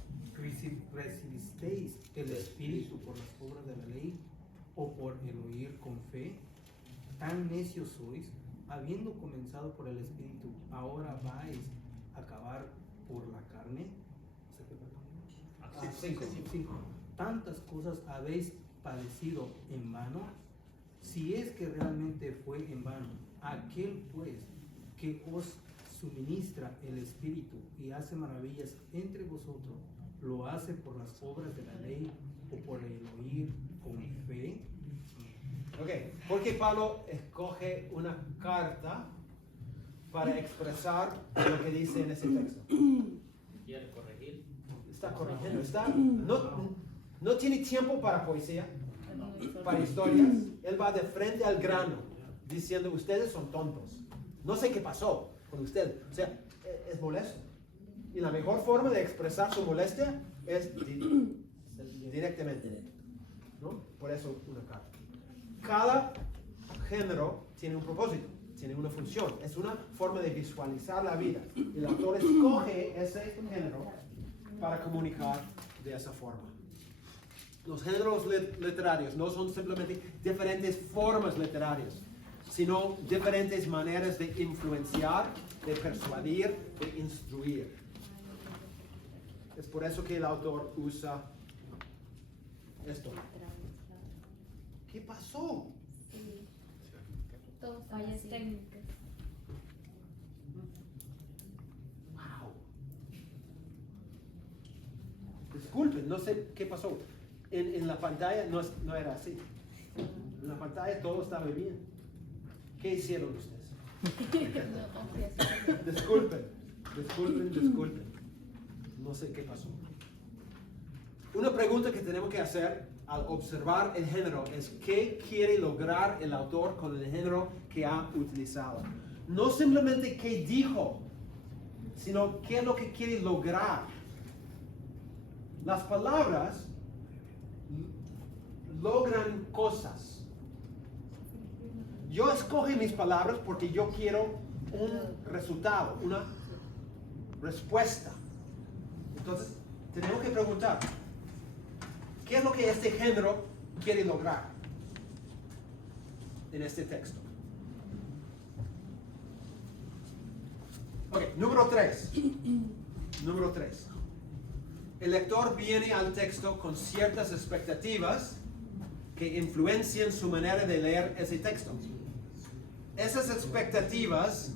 ¿recibisteis el Espíritu por las obras de la ley o por el oír con fe? Tan necios sois, habiendo comenzado por el Espíritu, ahora vais a acabar por la carne. Cinco. Tantas cosas habéis padecido en vano. Si es que realmente fue en vano, aquel pues que os suministra el Espíritu y hace maravillas entre vosotros, ¿lo hace por las obras de la ley o por el oír con fe? Ok, porque Pablo escoge una carta para expresar lo que dice en ese texto. Quiere corregir. Está corrigiendo, no tiene tiempo para poesía, para historias. Él va de frente al grano, diciendo, ustedes son tontos. No sé qué pasó con ustedes. O sea, es molesto. Y la mejor forma de expresar su molestia es directamente, ¿no? Por eso una carta. Cada género tiene un propósito, tiene una función, es una forma de visualizar la vida. El autor escoge ese género para comunicar de esa forma. Los géneros literarios no son simplemente diferentes formas literarias, sino diferentes maneras de influenciar, de persuadir, de instruir. Es por eso que el autor usa esto. ¿Qué pasó? Sí. Todo fallas técnicas. Wow. Disculpen, no sé qué pasó. En la pantalla no era así. En la pantalla todo estaba bien. ¿Qué hicieron ustedes? Disculpen. No sé qué pasó. Una pregunta que tenemos que hacer al observar el género es qué quiere lograr el autor con el género que ha utilizado. No simplemente qué dijo, sino qué es lo que quiere lograr. Las palabras logran cosas. Yo escojo mis palabras porque yo quiero un resultado, una respuesta. Entonces, tenemos que preguntar, ¿qué es lo que este género quiere lograr en este texto? Ok, número 3. Número 3. El lector viene al texto con ciertas expectativas que influencian su manera de leer ese texto. Esas expectativas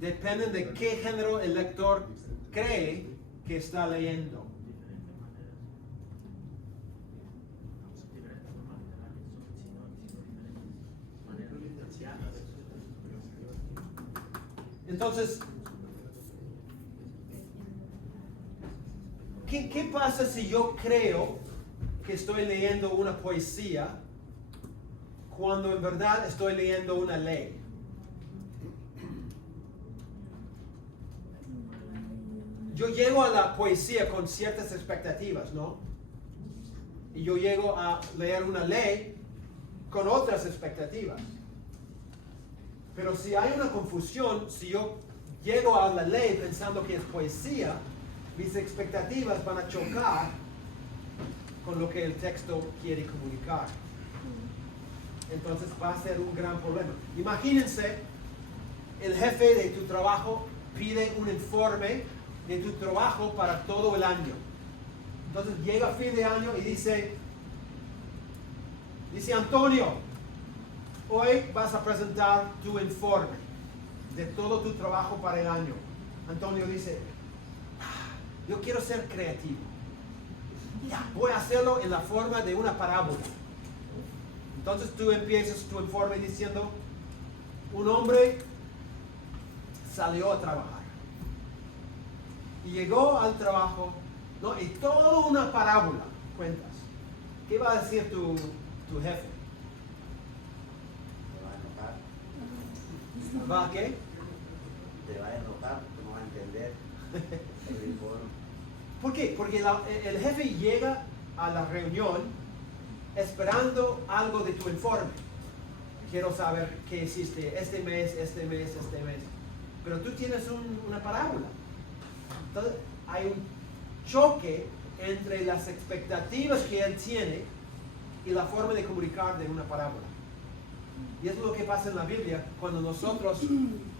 dependen de qué género el lector cree que está leyendo. Entonces, ¿qué pasa si yo creo que estoy leyendo una poesía cuando en verdad estoy leyendo una ley. Yo llego a la poesía con ciertas expectativas, ¿no? Y yo llego a leer una ley con otras expectativas. Pero si hay una confusión, si yo llego a la ley pensando que es poesía, mis expectativas van a chocar con lo que el texto quiere comunicar. Entonces va a ser un gran problema. Imagínense, el jefe de tu trabajo pide un informe de tu trabajo para todo el año. Entonces llega a fin de año y dice, Antonio, hoy vas a presentar tu informe de todo tu trabajo para el año. Antonio dice, yo quiero ser creativo. Ya, voy a hacerlo en la forma de una parábola. Entonces tú empiezas tu informe diciendo, un hombre salió a trabajar y llegó al trabajo, ¿no? Y toda una parábola cuentas. ¿Qué va a decir tu jefe? Te va a enojar. ¿Va a qué? Te va a enojar, no va a entender el informe. ¿Por qué? Porque el jefe llega a la reunión esperando algo de tu informe. Quiero saber qué hiciste este mes. Pero tú tienes una parábola. Entonces hay un choque entre las expectativas que él tiene y la forma de comunicar de una parábola. Y eso es lo que pasa en la Biblia cuando nosotros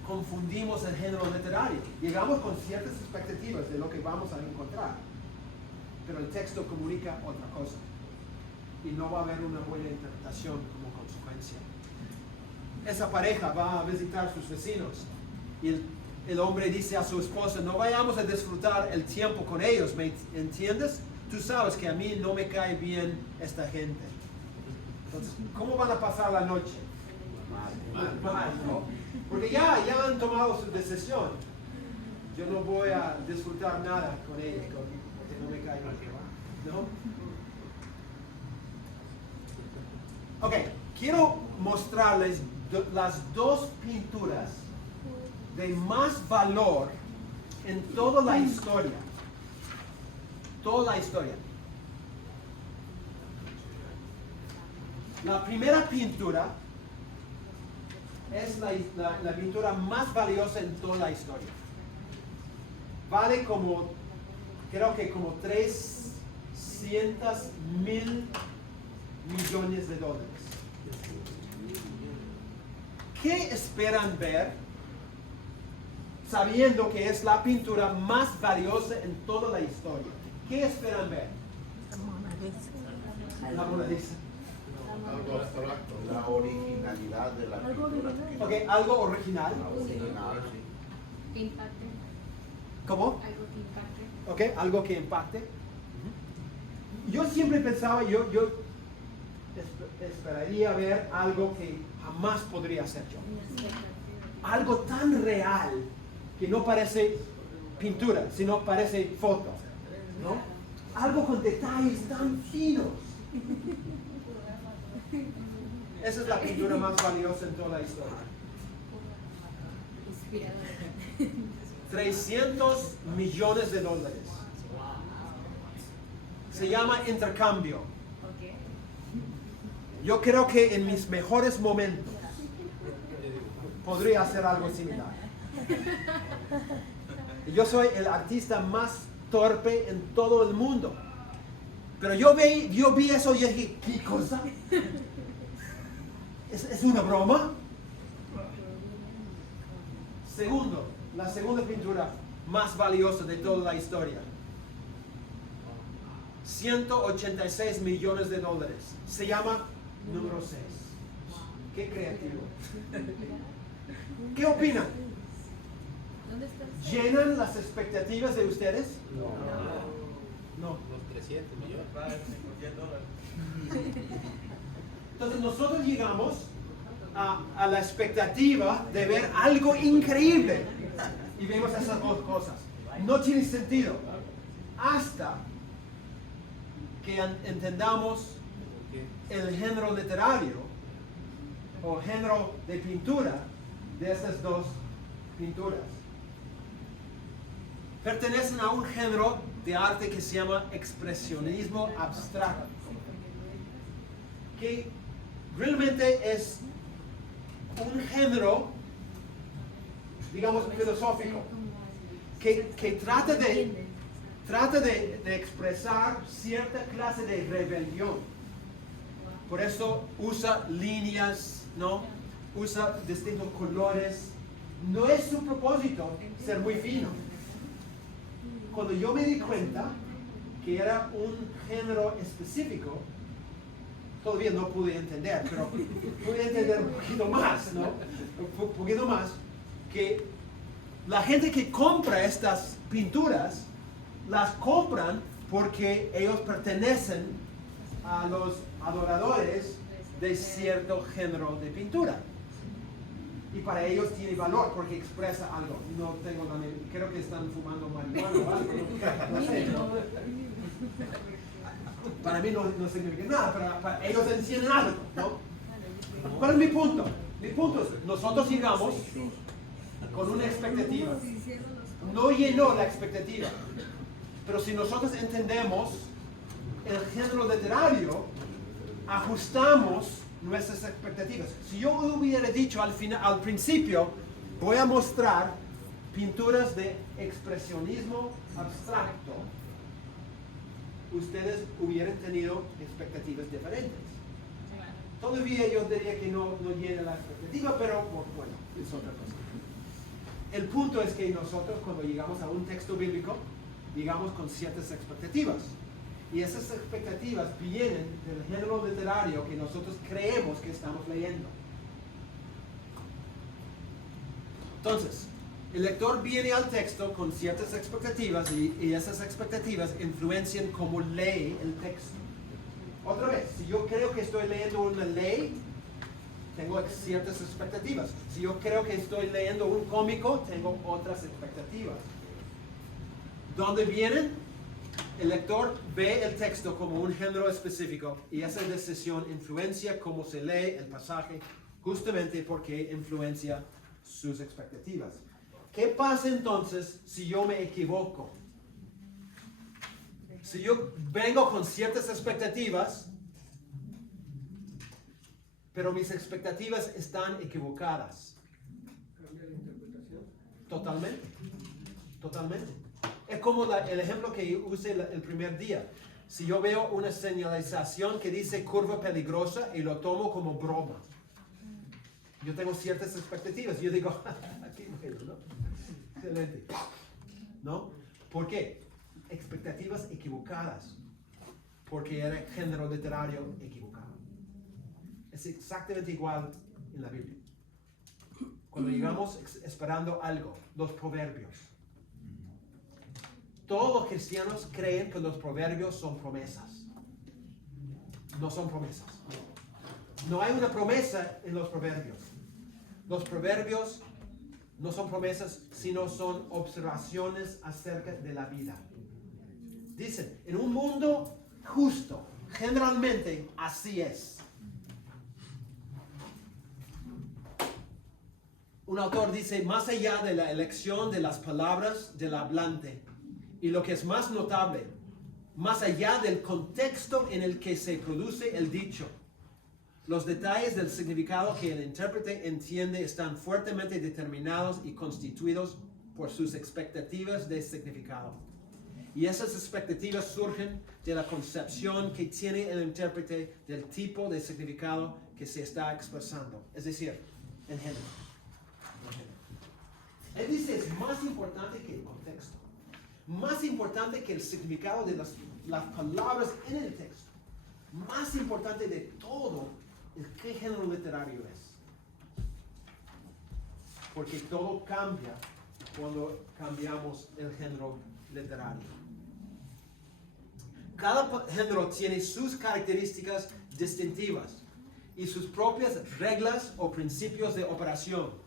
confundimos el género literario. Llegamos con ciertas expectativas de lo que vamos a encontrar, pero el texto comunica otra cosa y no va a haber una buena interpretación como consecuencia. Esa pareja va a visitar a sus vecinos y el hombre dice a su esposa, no vayamos a disfrutar el tiempo con ellos, ¿me entiendes? Tú sabes que a mí no me cae bien esta gente. Entonces, ¿cómo van a pasar la noche? Mal, ¿no? Porque ya han tomado su decisión. Yo no voy a disfrutar nada con ellos porque no me cae bien, ¿no? Ok, quiero mostrarles las dos pinturas de más valor en toda la historia. Toda la historia. La primera pintura es la pintura más valiosa en toda la historia. Vale creo que como 300,000 millones de dólares. ¿Qué esperan ver sabiendo que es la pintura más valiosa en toda la historia? ¿Qué esperan ver? La Mona Lisa. Algo abstracto. La originalidad de la pintura. Ok, algo original. Original, sí. Que impacte. ¿Cómo? Algo que impacte. Ok, algo que impacte. Yo siempre pensaba, yo esperaría ver algo que jamás podría hacer yo. Algo tan real que no parece pintura, sino parece foto, ¿no? Algo con detalles tan finos. Esa es la pintura más valiosa en toda la historia. Inspirador. 300 millones de dólares. Se llama Intercambio. Ok. Yo creo que en mis mejores momentos podría hacer algo similar. Yo soy el artista más torpe en todo el mundo. Pero yo vi eso y dije, ¿qué cosa? ¿Es una broma? Segundo, la segunda pintura más valiosa de toda la historia. 186 millones de dólares. Se llama número 6. Qué creativo. ¿Qué opinan? ¿Dónde está? ¿Llenan las expectativas de ustedes? No. Los 300 millones. Entonces nosotros llegamos a la expectativa de ver algo increíble y vemos esas dos cosas. No tiene sentido hasta que que entendamos el género literario o género de pintura de estas dos pinturas. Pertenecen a un género de arte que se llama expresionismo abstracto, que realmente es un género, digamos, filosófico, que trata de expresar cierta clase de rebelión. Por eso usa líneas, ¿no? Usa distintos colores. No es su propósito ser muy fino. Cuando yo me di cuenta que era un género específico, todavía no pude entender, pero pude entender un poquito más, ¿no? Un poquito más, que la gente que compra estas pinturas, las compran porque ellos pertenecen a los adoradores de cierto género de pintura. Y para ellos tiene valor porque expresa algo. No tengo la creo que están fumando marihuana o algo. No sé, ¿no? Para mí no significa nada, pero para ellos entienden algo, ¿no? ¿Cuál es mi punto? Mi punto es, nosotros llegamos con una expectativa. No llenó la expectativa. Pero si nosotros entendemos el género literario, ajustamos nuestras expectativas. Si yo hubiera dicho al principio, voy a mostrar pinturas de expresionismo abstracto, ustedes hubieran tenido expectativas diferentes. Todavía yo diría que no llena la expectativa, pero bueno, es otra cosa. El punto es que nosotros cuando llegamos a un texto bíblico, llegamos con ciertas expectativas. Y esas expectativas vienen del género literario que nosotros creemos que estamos leyendo. Entonces, el lector viene al texto con ciertas expectativas y esas expectativas influencian cómo lee el texto. Otra vez, si yo creo que estoy leyendo una ley, tengo ciertas expectativas. Si yo creo que estoy leyendo un cómico, tengo otras expectativas. ¿Dónde vienen? El lector ve el texto como un género específico y esa decisión influencia cómo se lee el pasaje justamente porque influencia sus expectativas. ¿Qué pasa entonces si yo me equivoco? Si yo vengo con ciertas expectativas, pero mis expectativas están equivocadas. ¿Cambia la interpretación? Totalmente. Totalmente. Es como el ejemplo que usé el primer día. Si yo veo una señalización que dice curva peligrosa y lo tomo como broma, yo tengo ciertas expectativas. Yo digo, aquí ¿no? Excelente. ¿No? ¿Por qué? Expectativas equivocadas. Porque era género literario equivocado. Es exactamente igual en la Biblia. Cuando llegamos esperando algo, los proverbios. Todos los cristianos creen que los proverbios son promesas. No son promesas. No hay una promesa en los proverbios. Los proverbios no son promesas, sino son observaciones acerca de la vida. Dicen, en un mundo justo, generalmente así es. Un autor dice, más allá de la elección de las palabras del hablante, y lo que es más notable, más allá del contexto en el que se produce el dicho, los detalles del significado que el intérprete entiende están fuertemente determinados y constituidos por sus expectativas de significado. Y esas expectativas surgen de la concepción que tiene el intérprete del tipo de significado que se está expresando, es decir, el género. Él dice, es más importante que el contexto. Más importante que el significado de las palabras en el texto. Más importante de todo es qué género literario es. Porque todo cambia cuando cambiamos el género literario. Cada género tiene sus características distintivas y sus propias reglas o principios de operación.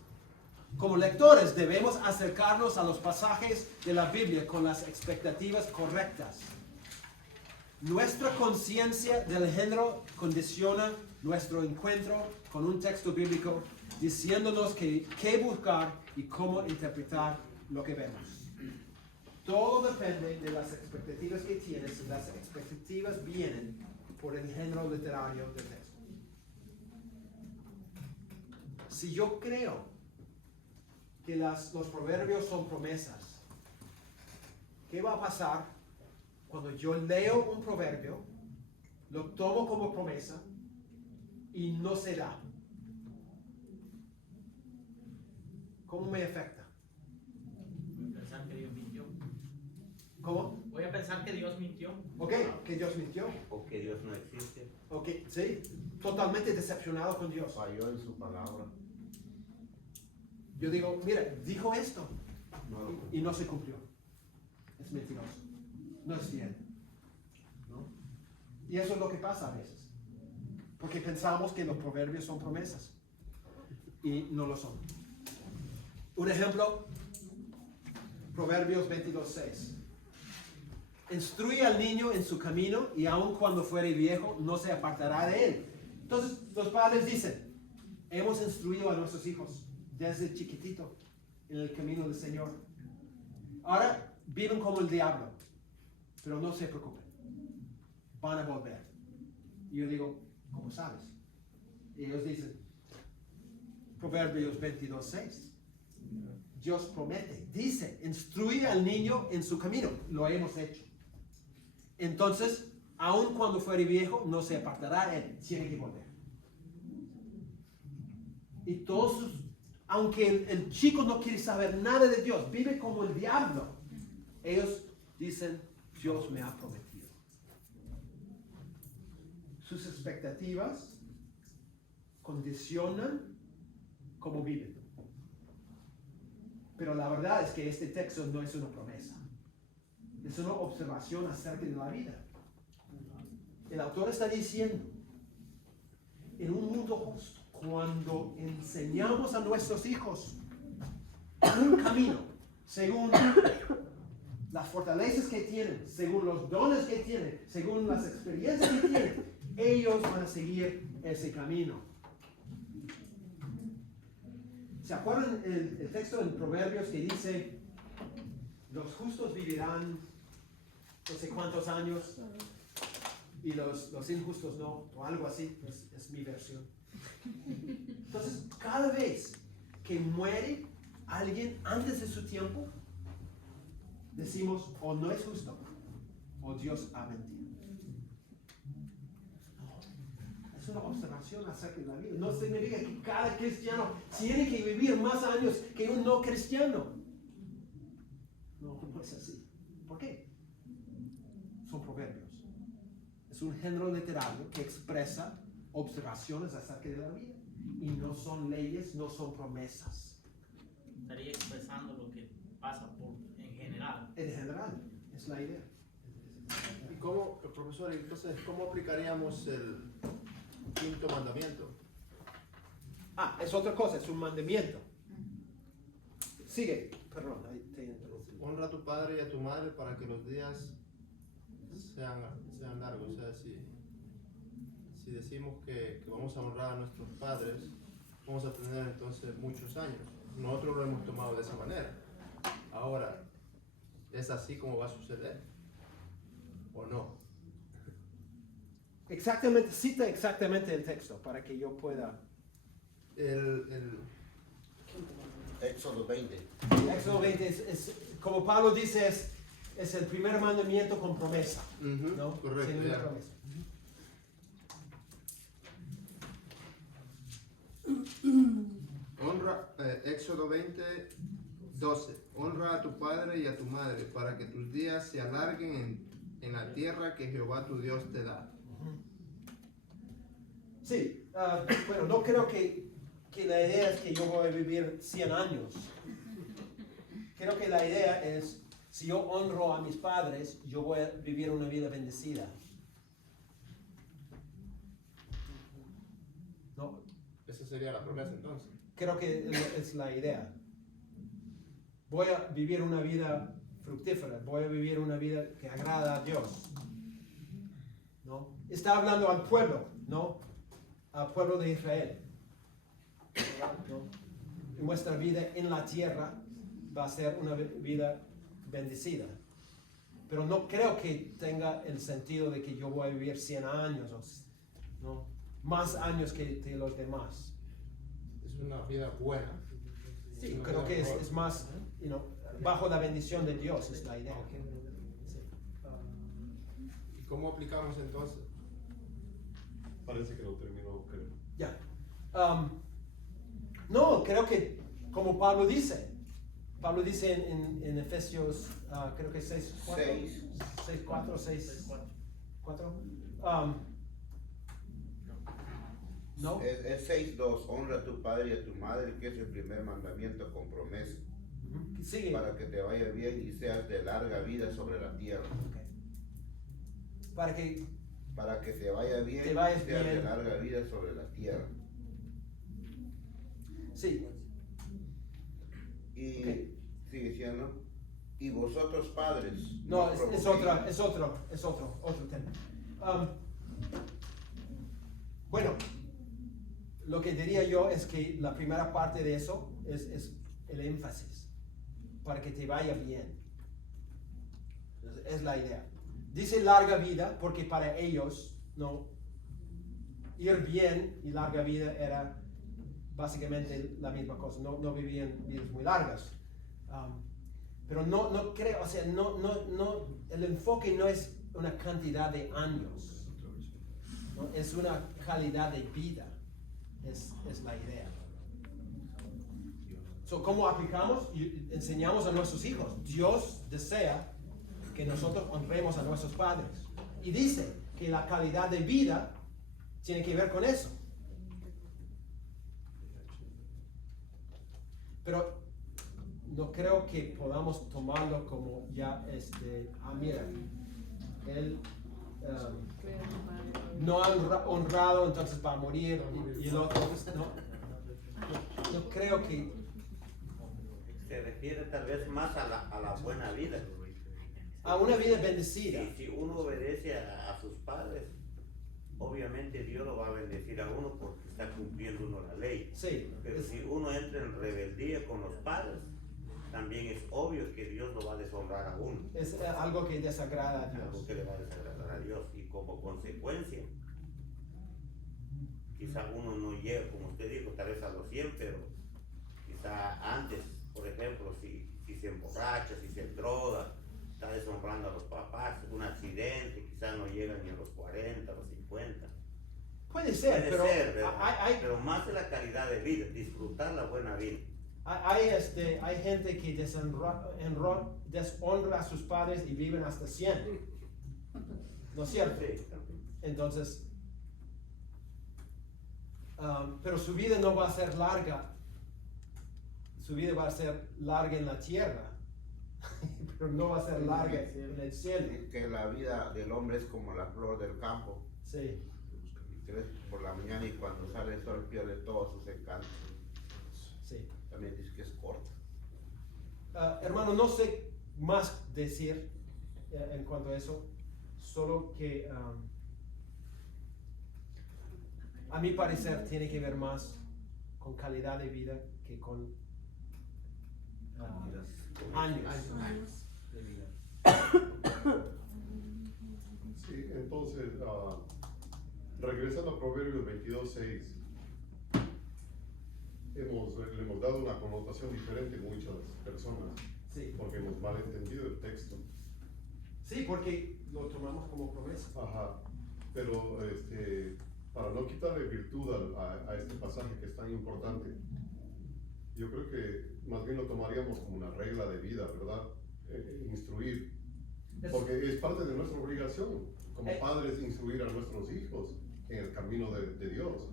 Como lectores debemos acercarnos a los pasajes de la Biblia con las expectativas correctas. Nuestra conciencia del género condiciona nuestro encuentro con un texto bíblico, diciéndonos qué buscar y cómo interpretar lo que vemos. Todo depende de las expectativas que tienes, y las expectativas vienen por el género literario del texto. Si yo creo que los proverbios son promesas, ¿qué va a pasar cuando yo leo un proverbio, lo tomo como promesa y no se da? ¿Cómo me afecta? Voy a pensar que Dios mintió. ¿Cómo? Voy a pensar que Dios mintió. Ok, que Dios mintió. O que Dios no existe. Ok, sí, totalmente decepcionado con Dios. Falló en su palabra. Yo digo, mira, dijo esto No lo y no se cumplió. Es mentiroso. No es fiel. ¿No? Y eso es lo que pasa a veces. Porque pensamos que los proverbios son promesas. Y no lo son. Un ejemplo, Proverbios 22:6. Instruye al niño en su camino y aun cuando fuere viejo no se apartará de él. Entonces los padres dicen, hemos instruido a nuestros hijos desde chiquitito en el camino del Señor. Ahora viven como el diablo, pero no se preocupen, van a volver. Y yo digo, ¿cómo sabes? Y ellos dicen, Proverbios 22:6. Dios promete, dice, instruye al niño en su camino. Lo hemos hecho. Entonces, aun cuando fuere viejo, no se apartará él. Tiene que volver. Y todos, aunque el chico no quiere saber nada de Dios, vive como el diablo, ellos dicen, Dios me ha prometido. Sus expectativas condicionan cómo viven. Pero la verdad es que este texto no es una promesa. Es una observación acerca de la vida. El autor está diciendo, en un mundo justo, cuando enseñamos a nuestros hijos un camino, según las fortalezas que tienen, según los dones que tienen, según las experiencias que tienen, ellos van a seguir ese camino. ¿Se acuerdan el texto en Proverbios que dice, los justos vivirán no sé cuántos años y los injustos no, o algo así? Es mi versión. Entonces, cada vez que muere alguien antes de su tiempo, decimos, o no es justo, o Dios ha mentido. Es una observación acerca de la vida. No significa que cada cristiano tiene que vivir más años que un no cristiano. No es así. ¿Por qué? Son proverbios. Es un género literario que expresa observaciones acerca de la vida. Y no son leyes, no son promesas. Estaría expresando lo que pasa en general. En general, es la idea. ¿Y cómo, profesor, entonces, cómo aplicaríamos el quinto mandamiento? Ah, es otra cosa, es un mandamiento. Sigue, perdón, ahí te interrumpí. Honra a tu padre y a tu madre para que los días sean largos. O sea, si decimos que vamos a honrar a nuestros padres, vamos a tener entonces muchos años. Nosotros lo hemos tomado de esa manera. Ahora, ¿es así como va a suceder? ¿O no? Exactamente, cita exactamente el texto para que yo pueda. Éxodo 20. Éxodo 20 es como Pablo dice, es el primer mandamiento con promesa. ¿No? Correcto. Sin una Ya. promesa. Honra, Éxodo 20:12. Honra a tu padre y a tu madre para que tus días se alarguen en la tierra que Jehová tu Dios te da. Sí, bueno, no creo que la idea es que yo voy a vivir 100 años. Creo que la idea es, si yo honro a mis padres, yo voy a vivir una vida bendecida. ¿No? Esa sería la promesa entonces. Creo que es la idea. Voy a vivir una vida fructífera, voy a vivir una vida que agrada a Dios. ¿no? Está hablando al pueblo, ¿no? Al pueblo de Israel. ¿No? Nuestra vida en la tierra va a ser una vida bendecida. Pero no creo que tenga el sentido de que yo voy a vivir 100 años, ¿no? Más años que los demás. Es una vida buena. Sí, creo que es más, bajo la bendición de Dios es la idea. Sí. ¿Y cómo aplicamos entonces? Parece que lo terminó, creo. Ya. No, creo que como Pablo dice en Efesios, creo que 6:4, 6:4. ¿No? Es 6:2. Honra a tu padre y a tu madre, que es el primer mandamiento con promesa. Sigue. Para que te vaya bien y seas de larga vida sobre la tierra. Okay. Para que te vaya bien te vayas y seas bien. de larga vida sobre la tierra. Sí. Y Okay. sigue diciendo, y vosotros padres. No, es provoquéis. otro tema. Bueno, lo que diría yo es que la primera parte de eso es el énfasis, para que te vaya bien. Es la idea. Dice larga vida porque para ellos, no, ir bien y larga vida era básicamente la misma cosa. No vivían vidas muy largas. Pero no creo, o sea, el enfoque no es una cantidad de años, ¿no? Es una calidad de vida, es la idea. ¿Cómo aplicamos? Y enseñamos a nuestros hijos. Dios desea que nosotros honremos a nuestros padres. Y dice que la calidad de vida tiene que ver con eso. Pero no creo que podamos tomarlo como ya, mira, él no ha honrado, entonces va a morir, y el otro, no creo que... Se refiere tal vez más a la buena vida. A una vida bendecida. Si uno obedece a sus padres, obviamente Dios lo va a bendecir a uno porque está cumpliendo uno la ley. Sí. Pero si uno entra en rebeldía con los padres, también es obvio que Dios lo va a deshonrar a uno. Es algo que desagrada a Dios. Algo que le va a desagradar a Dios. Y como consecuencia, quizá uno no llega, como usted dijo, tal vez a los 100, pero quizá antes, por ejemplo, si se emborracha, si se droga, está deshonrando a los papás, un accidente, quizá no llega ni a los 40, a los 50. Puede ser, pero pero más de la calidad de vida, disfrutar la buena vida. Hay gente que deshonra a sus padres y viven hasta 100. ¿No es cierto? Sí, también. Entonces, pero su vida no va a ser larga. Su vida va a ser larga en la tierra, pero no va a ser larga en el cielo. Que la vida del hombre es como la flor del campo. Sí. Y crece por la mañana y cuando sale el sol pierde todos sus encantos. Sí. También dice que es corta. Hermano, no sé más decir en cuanto a eso, solo que a mi parecer tiene que ver más con calidad de vida que con años de vida. Sí, entonces, regresando a Proverbios 22:6, le hemos dado una connotación diferente a muchas personas, Sí. porque hemos malentendido el texto. Sí, porque lo tomamos como promesa. Ajá, pero para no quitarle virtud a este pasaje que es tan importante, yo creo que más bien lo tomaríamos como una regla de vida, ¿verdad? Instruir, porque es parte de nuestra obligación como padres instruir a nuestros hijos en el camino de Dios.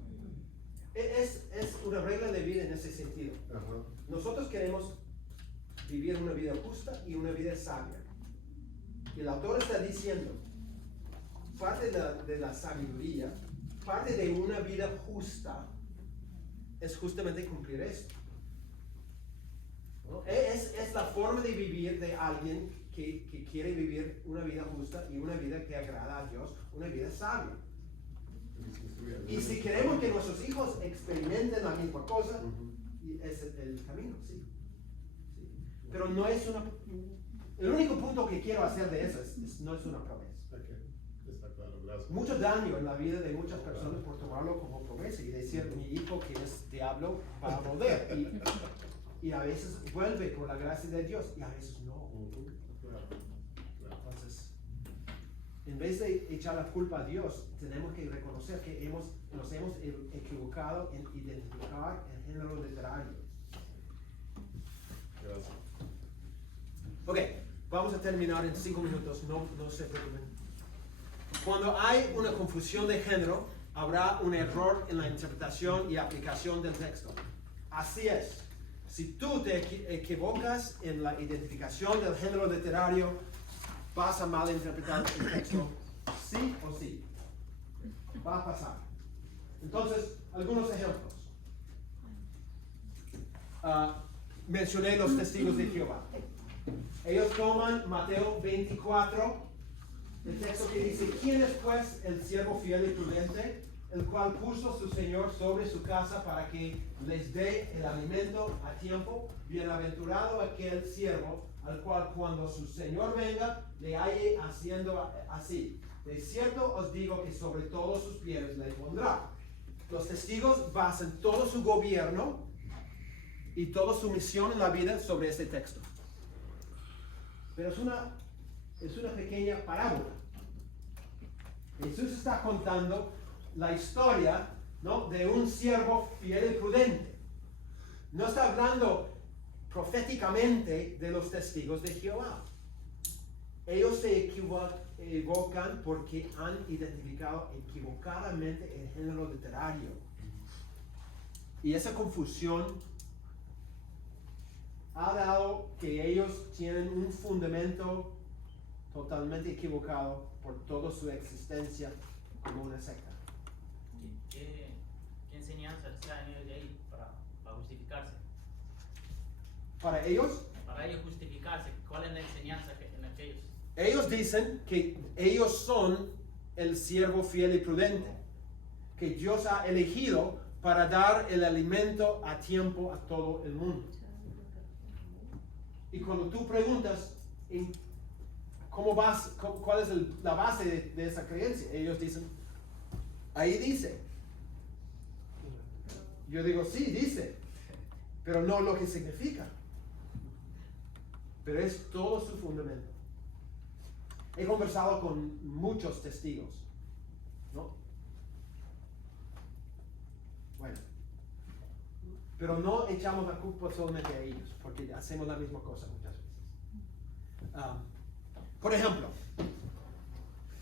Es una regla de vida en ese sentido. Ajá. Nosotros queremos vivir una vida justa y una vida sabia. Y el autor está diciendo, parte de la sabiduría, parte de una vida justa, es justamente cumplir esto, ¿no? Es la forma de vivir de alguien que que quiere vivir una vida justa y una vida que agrada a Dios, una vida sabia. Y si queremos que nuestros hijos experimenten la misma cosa, es el camino, sí. Pero no es una... El único punto que quiero hacer de eso no es una promesa. Está claro, gracias. Mucho daño en la vida de muchas personas por tomarlo como promesa y decir, mi hijo que es diablo va a volver. Y a veces vuelve por la gracia de Dios y a veces no. Entonces, en vez de echar la culpa a Dios, tenemos que reconocer que nos hemos equivocado en identificar el género literario. Gracias. Ok, vamos a terminar en 5 minutos, no se preocupen. Cuando hay una confusión de género, habrá un error en la interpretación y aplicación del texto. Así es. Si tú te equivocas en la identificación del género literario, vas a malinterpretar el texto, sí o sí. Va a pasar. Entonces, algunos ejemplos. Mencioné los testigos de Jehová. Ellos toman Mateo 24, el texto que dice, ¿quién es pues el siervo fiel y prudente, el cual puso su Señor sobre su casa para que les dé el alimento a tiempo? Bienaventurado aquel siervo al cual cuando su Señor venga le halle haciendo así. De cierto os digo que sobre todos sus bienes le pondrá. Los testigos basan todo su gobierno y toda su misión en la vida sobre este texto. Pero es una pequeña parábola. Jesús está contando la historia, ¿no?, de un siervo fiel y prudente. No está hablando proféticamente de los testigos de Jehová. Ellos se equivocan porque han identificado equivocadamente el género literario. Y esa confusión ha dado que ellos tienen un fundamento totalmente equivocado por toda su existencia como una secta. ¿Qué enseñanza está en ahí para justificarse? Para ellos, Para ellos justificarse, ¿cuál es la enseñanza en aquellos? ellos dicen que ellos son el siervo fiel y prudente, que Dios ha elegido para dar el alimento a tiempo a todo el mundo. Y cuando tú preguntas cuál es la base de esa creencia, ellos dicen, ahí dice. Yo digo, sí, dice, pero no lo que significa. Pero es todo su fundamento. He conversado con muchos testigos, ¿no? Bueno, pero no echamos la culpa solamente a ellos, porque hacemos la misma cosa muchas veces. Por ejemplo,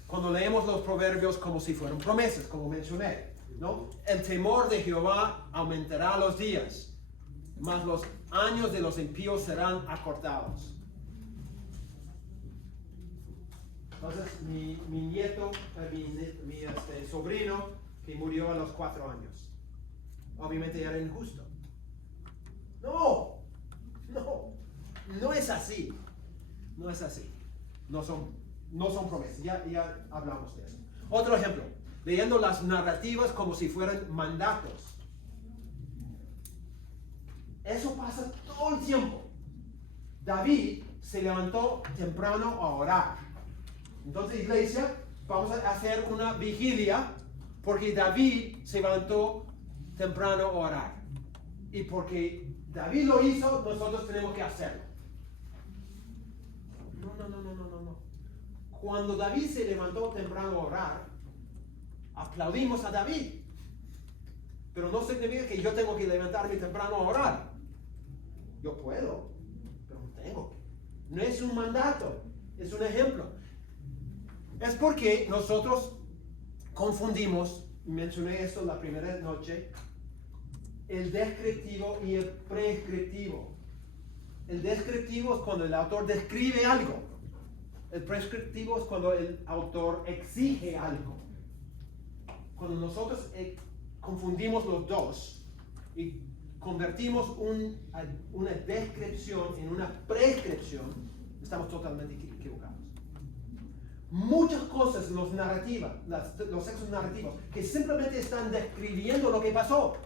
cuando leemos los proverbios como si fueran promesas, como mencioné, ¿no? El temor de Jehová aumentará los días, mas los años de los impíos serán acortados. Entonces, mi nieto, mi sobrino, que murió a los 4 años, obviamente era injusto. No es así. No es así. No son promesas. Ya hablamos de eso. Otro ejemplo, leyendo las narrativas como si fueran mandatos. Eso pasa todo el tiempo. David se levantó temprano a orar. Entonces, iglesia, vamos a hacer una vigilia porque David se levantó temprano a orar. Y porque David lo hizo, nosotros tenemos que hacerlo. No. Cuando David se levantó temprano a orar, aplaudimos a David. Pero no significa que yo tengo que levantarme temprano a orar. Yo puedo, pero no tengo. No es un mandato, es un ejemplo. Es porque nosotros confundimos, mencioné esto la primera noche, el descriptivo y el prescriptivo. El descriptivo es cuando el autor describe algo. El prescriptivo es cuando el autor exige algo. Cuando nosotros confundimos los dos y convertimos una descripción en una prescripción, estamos totalmente equivocados. Muchas cosas, los textos narrativos, que simplemente están describiendo lo que pasó,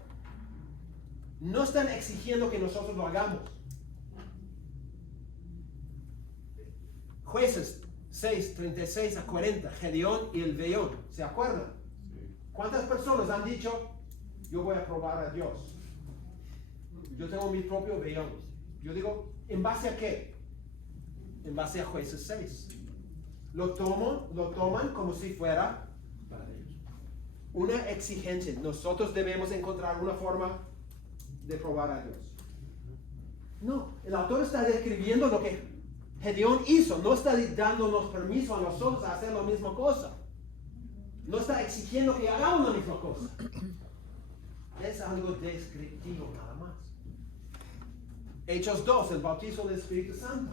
no están exigiendo que nosotros lo hagamos. Jueces 6, 36 a 40, Gedeón y el Vellón, ¿se acuerdan? ¿Cuántas personas han dicho, yo voy a probar a Dios? Yo tengo mi propio Vellón. Yo digo, ¿en base a qué? En base a Jueces 6. Lo toman como si fuera una exigencia. Nosotros debemos encontrar una forma de probar a Dios. No, el autor está describiendo lo que Gedeón hizo, no está dándonos permiso a nosotros a hacer la misma cosa. No está exigiendo que hagamos la misma cosa. Es algo descriptivo nada más. Hechos 2, el bautizo del Espíritu Santo.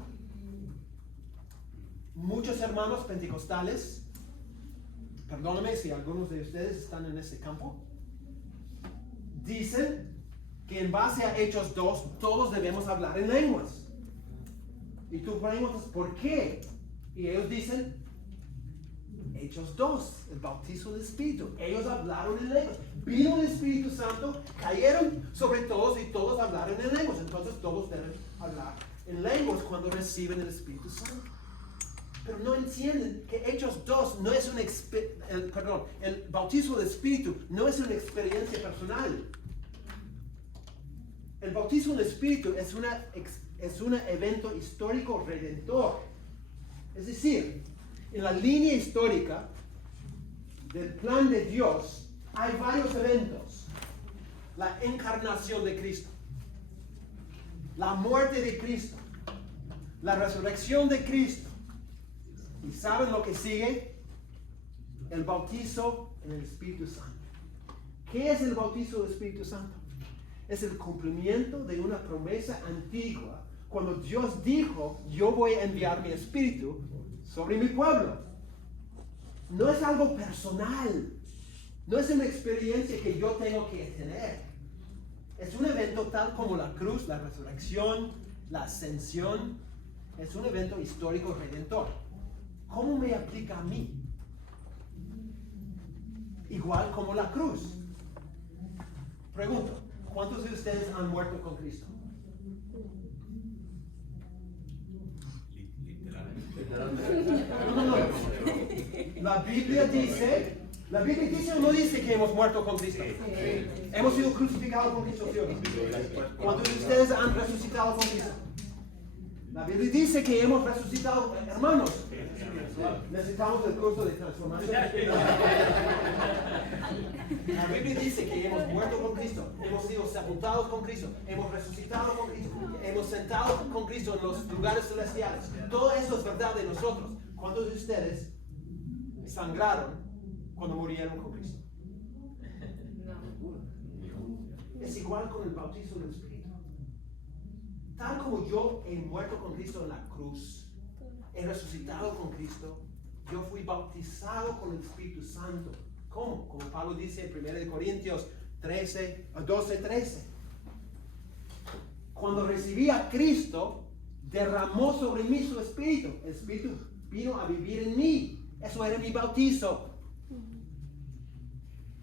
Muchos hermanos pentecostales, perdóname si algunos de ustedes están en ese campo, dicen que en base a Hechos 2 todos debemos hablar en lenguas. Y tú preguntas, ¿por qué? Y ellos dicen, Hechos 2, el bautizo del Espíritu. Ellos hablaron en lenguas. Vino el Espíritu Santo, cayeron sobre todos y todos hablaron en lenguas. Entonces todos deben hablar en lenguas cuando reciben el Espíritu Santo. Pero no entienden que Hechos 2 no es el bautizo del Espíritu no es una experiencia personal. El bautizo del Espíritu es un evento histórico redentor. Es decir, en la línea histórica del plan de Dios hay varios eventos. La encarnación de Cristo, la muerte de Cristo, la resurrección de Cristo. ¿Y saben lo que sigue? El bautizo en el Espíritu Santo. ¿Qué es el bautizo del Espíritu Santo? Es el cumplimiento de una promesa antigua cuando Dios dijo, yo voy a enviar mi Espíritu sobre mi pueblo. No es algo personal, no es una experiencia que yo tengo que tener. Es un evento tal como la cruz, la resurrección, la ascensión. Es un evento histórico redentor. ¿Cómo me aplica a mí? Igual como la cruz. Pregunto, ¿cuántos de ustedes han muerto con Cristo? No. La Biblia dice o no dice que hemos muerto con Cristo. Hemos sido crucificados con Cristo, ¿sí o no? ¿Cuántos de ustedes han resucitado con Cristo? La Biblia dice que hemos resucitado, hermanos. Necesitamos el curso de transformación. La Biblia dice que hemos muerto con Cristo, hemos sido sepultados con Cristo, hemos resucitado con Cristo, hemos sentado con Cristo en los lugares celestiales. Todo eso es verdad de nosotros. ¿Cuántos de ustedes sangraron cuando murieron con Cristo? Es igual con el bautizo del Espíritu. Tal como yo he muerto con Cristo en la cruz, he resucitado con Cristo, yo fui bautizado con el Espíritu Santo. ¿Cómo? Como Pablo dice en 1 Corintios 12:13. Cuando recibí a Cristo, derramó sobre mí su Espíritu. El Espíritu vino a vivir en mí. Eso era mi bautizo.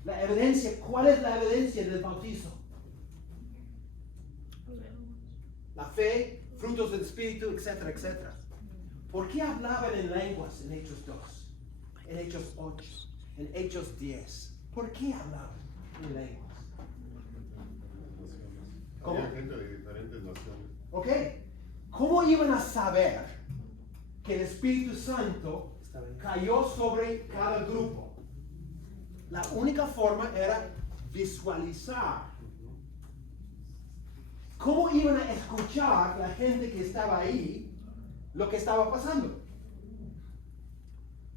La evidencia, ¿cuál es la evidencia del bautizo? La fe, frutos del Espíritu, etcétera, etcétera. ¿Por qué hablaban en lenguas en Hechos 2, en Hechos 8, en Hechos 10? ¿Por qué hablaban en lenguas? ¿Cómo? Había gente de diferentes naciones. Ok. ¿Cómo iban a saber que el Espíritu Santo cayó sobre cada grupo? La única forma era visualizar. ¿Cómo iban a escuchar la gente que estaba ahí lo que estaba pasando?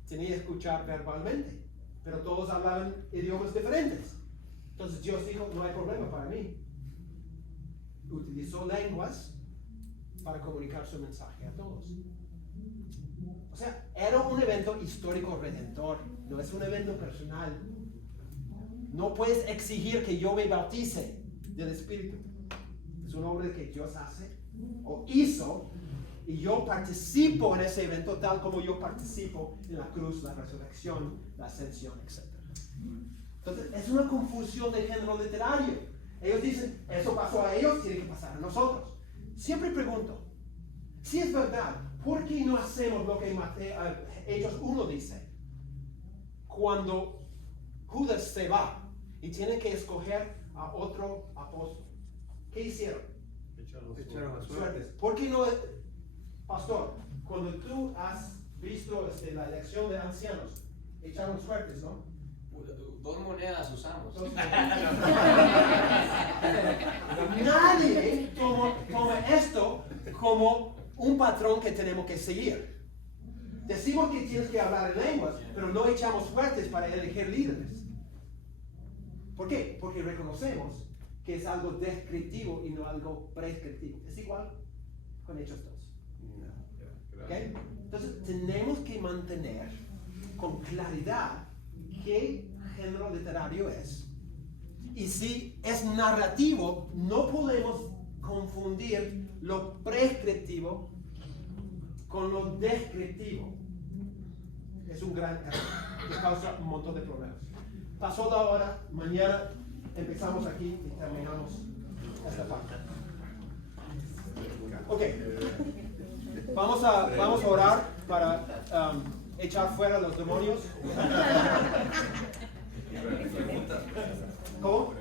Tenía que escuchar verbalmente, pero todos hablaban idiomas diferentes. Entonces Dios dijo, no hay problema para mí. Utilizó lenguas para comunicar su mensaje a todos. O sea, era un evento histórico redentor, no es un evento personal. No puedes exigir que yo me bautice del Espíritu. Es una obra que Dios hace o hizo y yo participo en ese evento tal como yo participo en la cruz, la resurrección, la ascensión, etc. Entonces, es una confusión de género literario. Ellos dicen, eso pasó a ellos, tiene que pasar a nosotros. Siempre pregunto, si es verdad, ¿por qué no hacemos lo que Hechos 1 dice? Cuando Judas se va y tiene que escoger a otro apóstol, ¿qué hicieron? Echaron a Suertes. ¿Por qué no, pastor, cuando tú has visto la elección de ancianos, echaron suertes, ¿no? 2 monedas usamos. Nadie toma esto como un patrón que tenemos que seguir. Decimos que tienes que hablar en lenguas, pero no echamos suertes para elegir líderes. ¿Por qué? Porque reconocemos que es algo descriptivo y no algo prescriptivo. Es igual con Hechos 2. ¿Okay? Entonces tenemos que mantener con claridad qué género literario es. Y si es narrativo, no podemos confundir lo prescriptivo con lo descriptivo. Es un gran error que causa un montón de problemas. Pasó la hora, mañana empezamos aquí y terminamos esta parte. Ok, vamos a orar para echar fuera los demonios. ¿Cómo?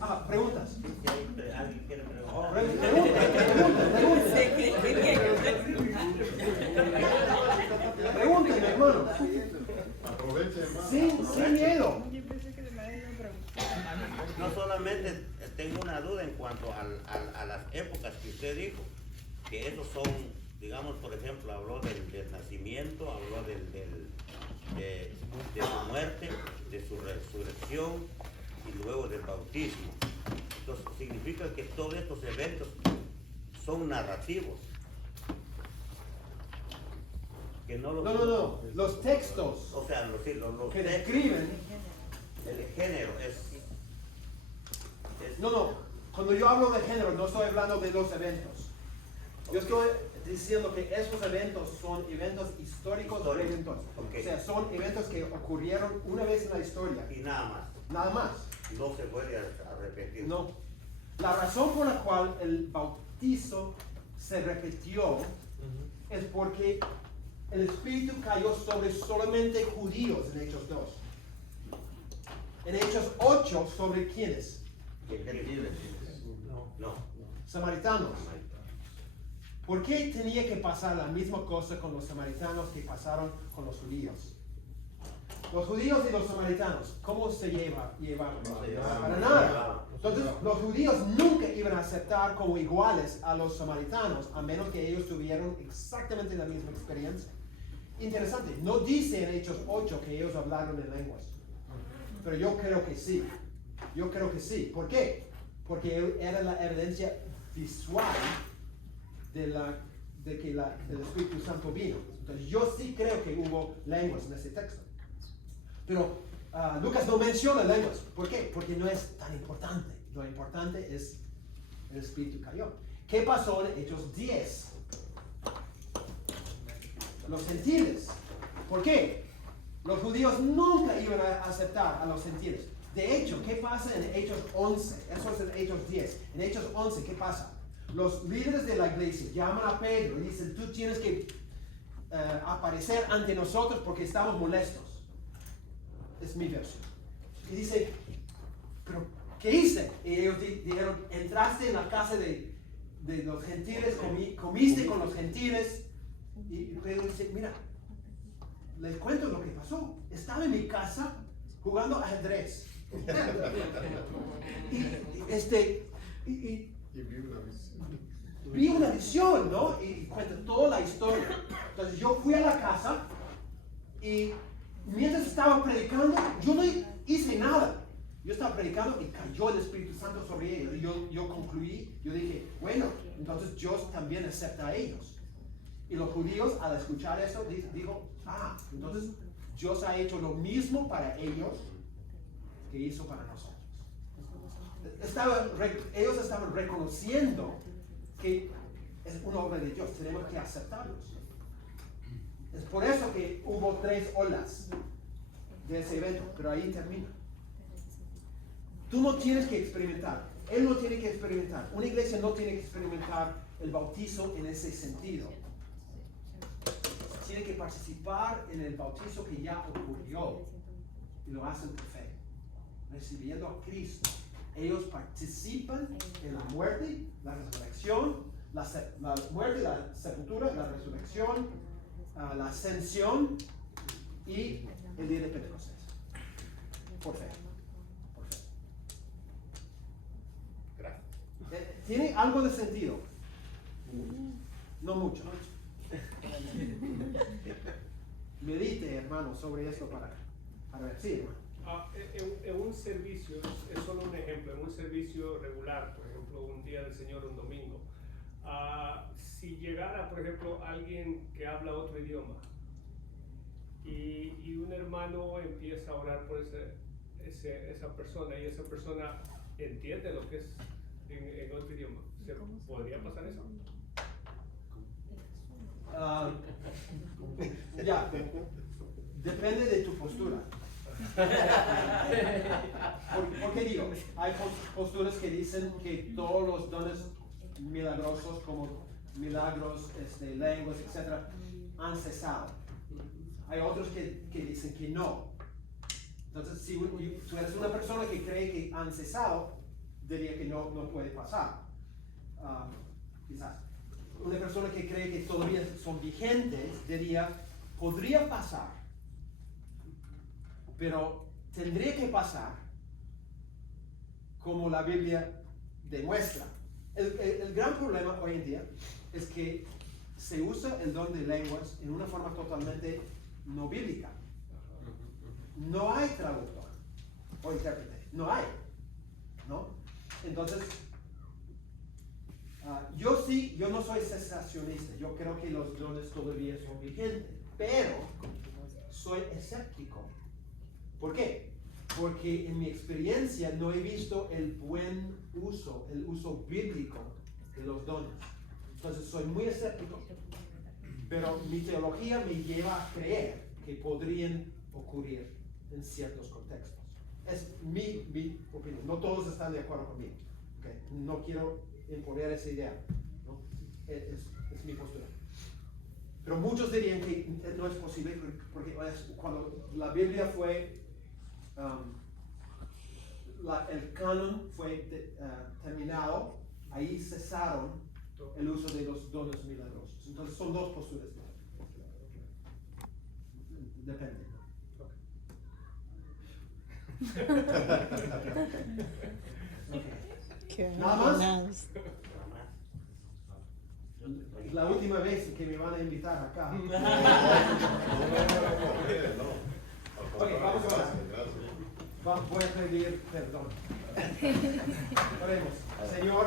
Ah, preguntas. ¿Alguien quiere Pregúntenme, hermano. Aprovechen, hermano. Sin miedo. No solamente tengo una duda en cuanto a las épocas que usted dijo, que esos son, digamos, por ejemplo, habló del nacimiento, habló de su muerte, de su resurrección y luego del bautismo. Entonces significa que todos estos eventos son narrativos. Que no, No. Los textos O sea, los que textos, describen. el género es No. Cuando yo hablo de género, no estoy hablando de los eventos. Yo estoy diciendo que esos eventos son eventos históricos o eventos. Ok. O sea, son eventos que ocurrieron una vez en la historia. y nada más. Nada más. No se puede repetir. No. La razón por la cual el bautizo se repitió es porque el Espíritu cayó sobre solamente judíos en Hechos 2. En Hechos 8, ¿sobre quiénes? No. Samaritanos. ¿Por qué tenía que pasar la misma cosa con los samaritanos que pasaron con los judíos? Los judíos y los samaritanos, ¿cómo se llevaban? Para nada. Entonces, los judíos nunca iban a aceptar como iguales a los samaritanos, a menos que ellos tuvieran exactamente la misma experiencia. Interesante, no dice en Hechos 8 que ellos hablaron en lenguas, pero yo creo que sí. ¿Por qué? Porque era la evidencia visual de que el Espíritu Santo vino. Entonces, yo sí creo que hubo lenguas en ese texto. Pero Lucas no menciona lenguas. ¿Por qué? Porque no es tan importante. Lo importante es el Espíritu cayó. ¿Qué pasó en Hechos 10? Los gentiles. ¿Por qué? Los judíos nunca iban a aceptar a los gentiles. De hecho, ¿qué pasa en Hechos 11? Eso es en Hechos 10. En Hechos 11, ¿qué pasa? Los líderes de la iglesia llaman a Pedro y dicen, tú tienes que aparecer ante nosotros porque estamos molestos. Es mi versión. Y dice, pero ¿qué hice? Y ellos dijeron, entraste en la casa de los gentiles, comiste con los gentiles. Y Pedro dice, mira, les cuento lo que pasó. Estaba en mi casa jugando ajedrez. Vi una visión, ¿no? Y cuenta toda la historia. Entonces yo fui a la casa y mientras estaba predicando, yo no hice nada. Yo estaba predicando y cayó el Espíritu Santo sobre ellos. Y yo concluí, yo dije, bueno, entonces Dios también acepta a ellos. Y los judíos al escuchar eso, dijo, entonces Dios ha hecho lo mismo para ellos que hizo para nosotros. Ellos estaban reconociendo que es una obra de Dios, tenemos que aceptarlos. Es por eso que hubo 3 olas de ese evento, pero ahí termina. Tú no tienes que experimentar, él no tiene que experimentar, una iglesia no tiene que experimentar el bautizo en ese sentido. Tiene que participar en el bautizo que ya ocurrió y lo hacen por fe, recibiendo a Cristo. Ellos participan en la muerte, la resurrección, la muerte, la sepultura, la resurrección, la ascensión y el día de Pentecostés. Por fe. Por fe. Gracias. Tiene algo de sentido. No mucho. Medite, hermano, sobre esto para ver. Sí, hermano. En un servicio, es solo un ejemplo, en un servicio regular, por ejemplo, un día del Señor, un domingo, si llegara, por ejemplo, alguien que habla otro idioma y un hermano empieza a orar por esa persona y esa persona entiende lo que es en otro idioma, ¿podría pasar eso? Ya, depende de tu postura. ¿Por qué digo? Hay posturas que dicen que todos los dones milagrosos, como milagros, lenguas, etc., han cesado. Hay otros que dicen que no. Entonces, si tú eres una persona que cree que han cesado, diría que no puede pasar. Quizás. Una persona que cree que todavía son vigentes, diría, podría pasar, pero tendría que pasar como la Biblia demuestra. El gran problema hoy en día es que se usa el don de lenguas en una forma totalmente no bíblica. No hay traductor o intérprete, no hay, ¿no? Entonces, yo no soy cesacionista, yo creo que los dones todavía son vigentes, pero soy escéptico. ¿Por qué? Porque en mi experiencia no he visto el buen uso, el uso bíblico de los dones. Entonces soy muy escéptico, pero mi teología me lleva a creer que podrían ocurrir en ciertos contextos. Es mi opinión, no todos están de acuerdo conmigo, ¿okay? No quiero imponer esa idea, ¿no? Es mi postura. Pero muchos dirían que no es posible porque cuando la Biblia fue, el canon fue terminado, ahí cesaron el uso de los dones milagrosos. Entonces son dos posturas. Depende. Okay. ¿Nada más? Es la última vez que me van a invitar acá. Ok, vamos a ver. Voy a pedir perdón. Oremos. Señor.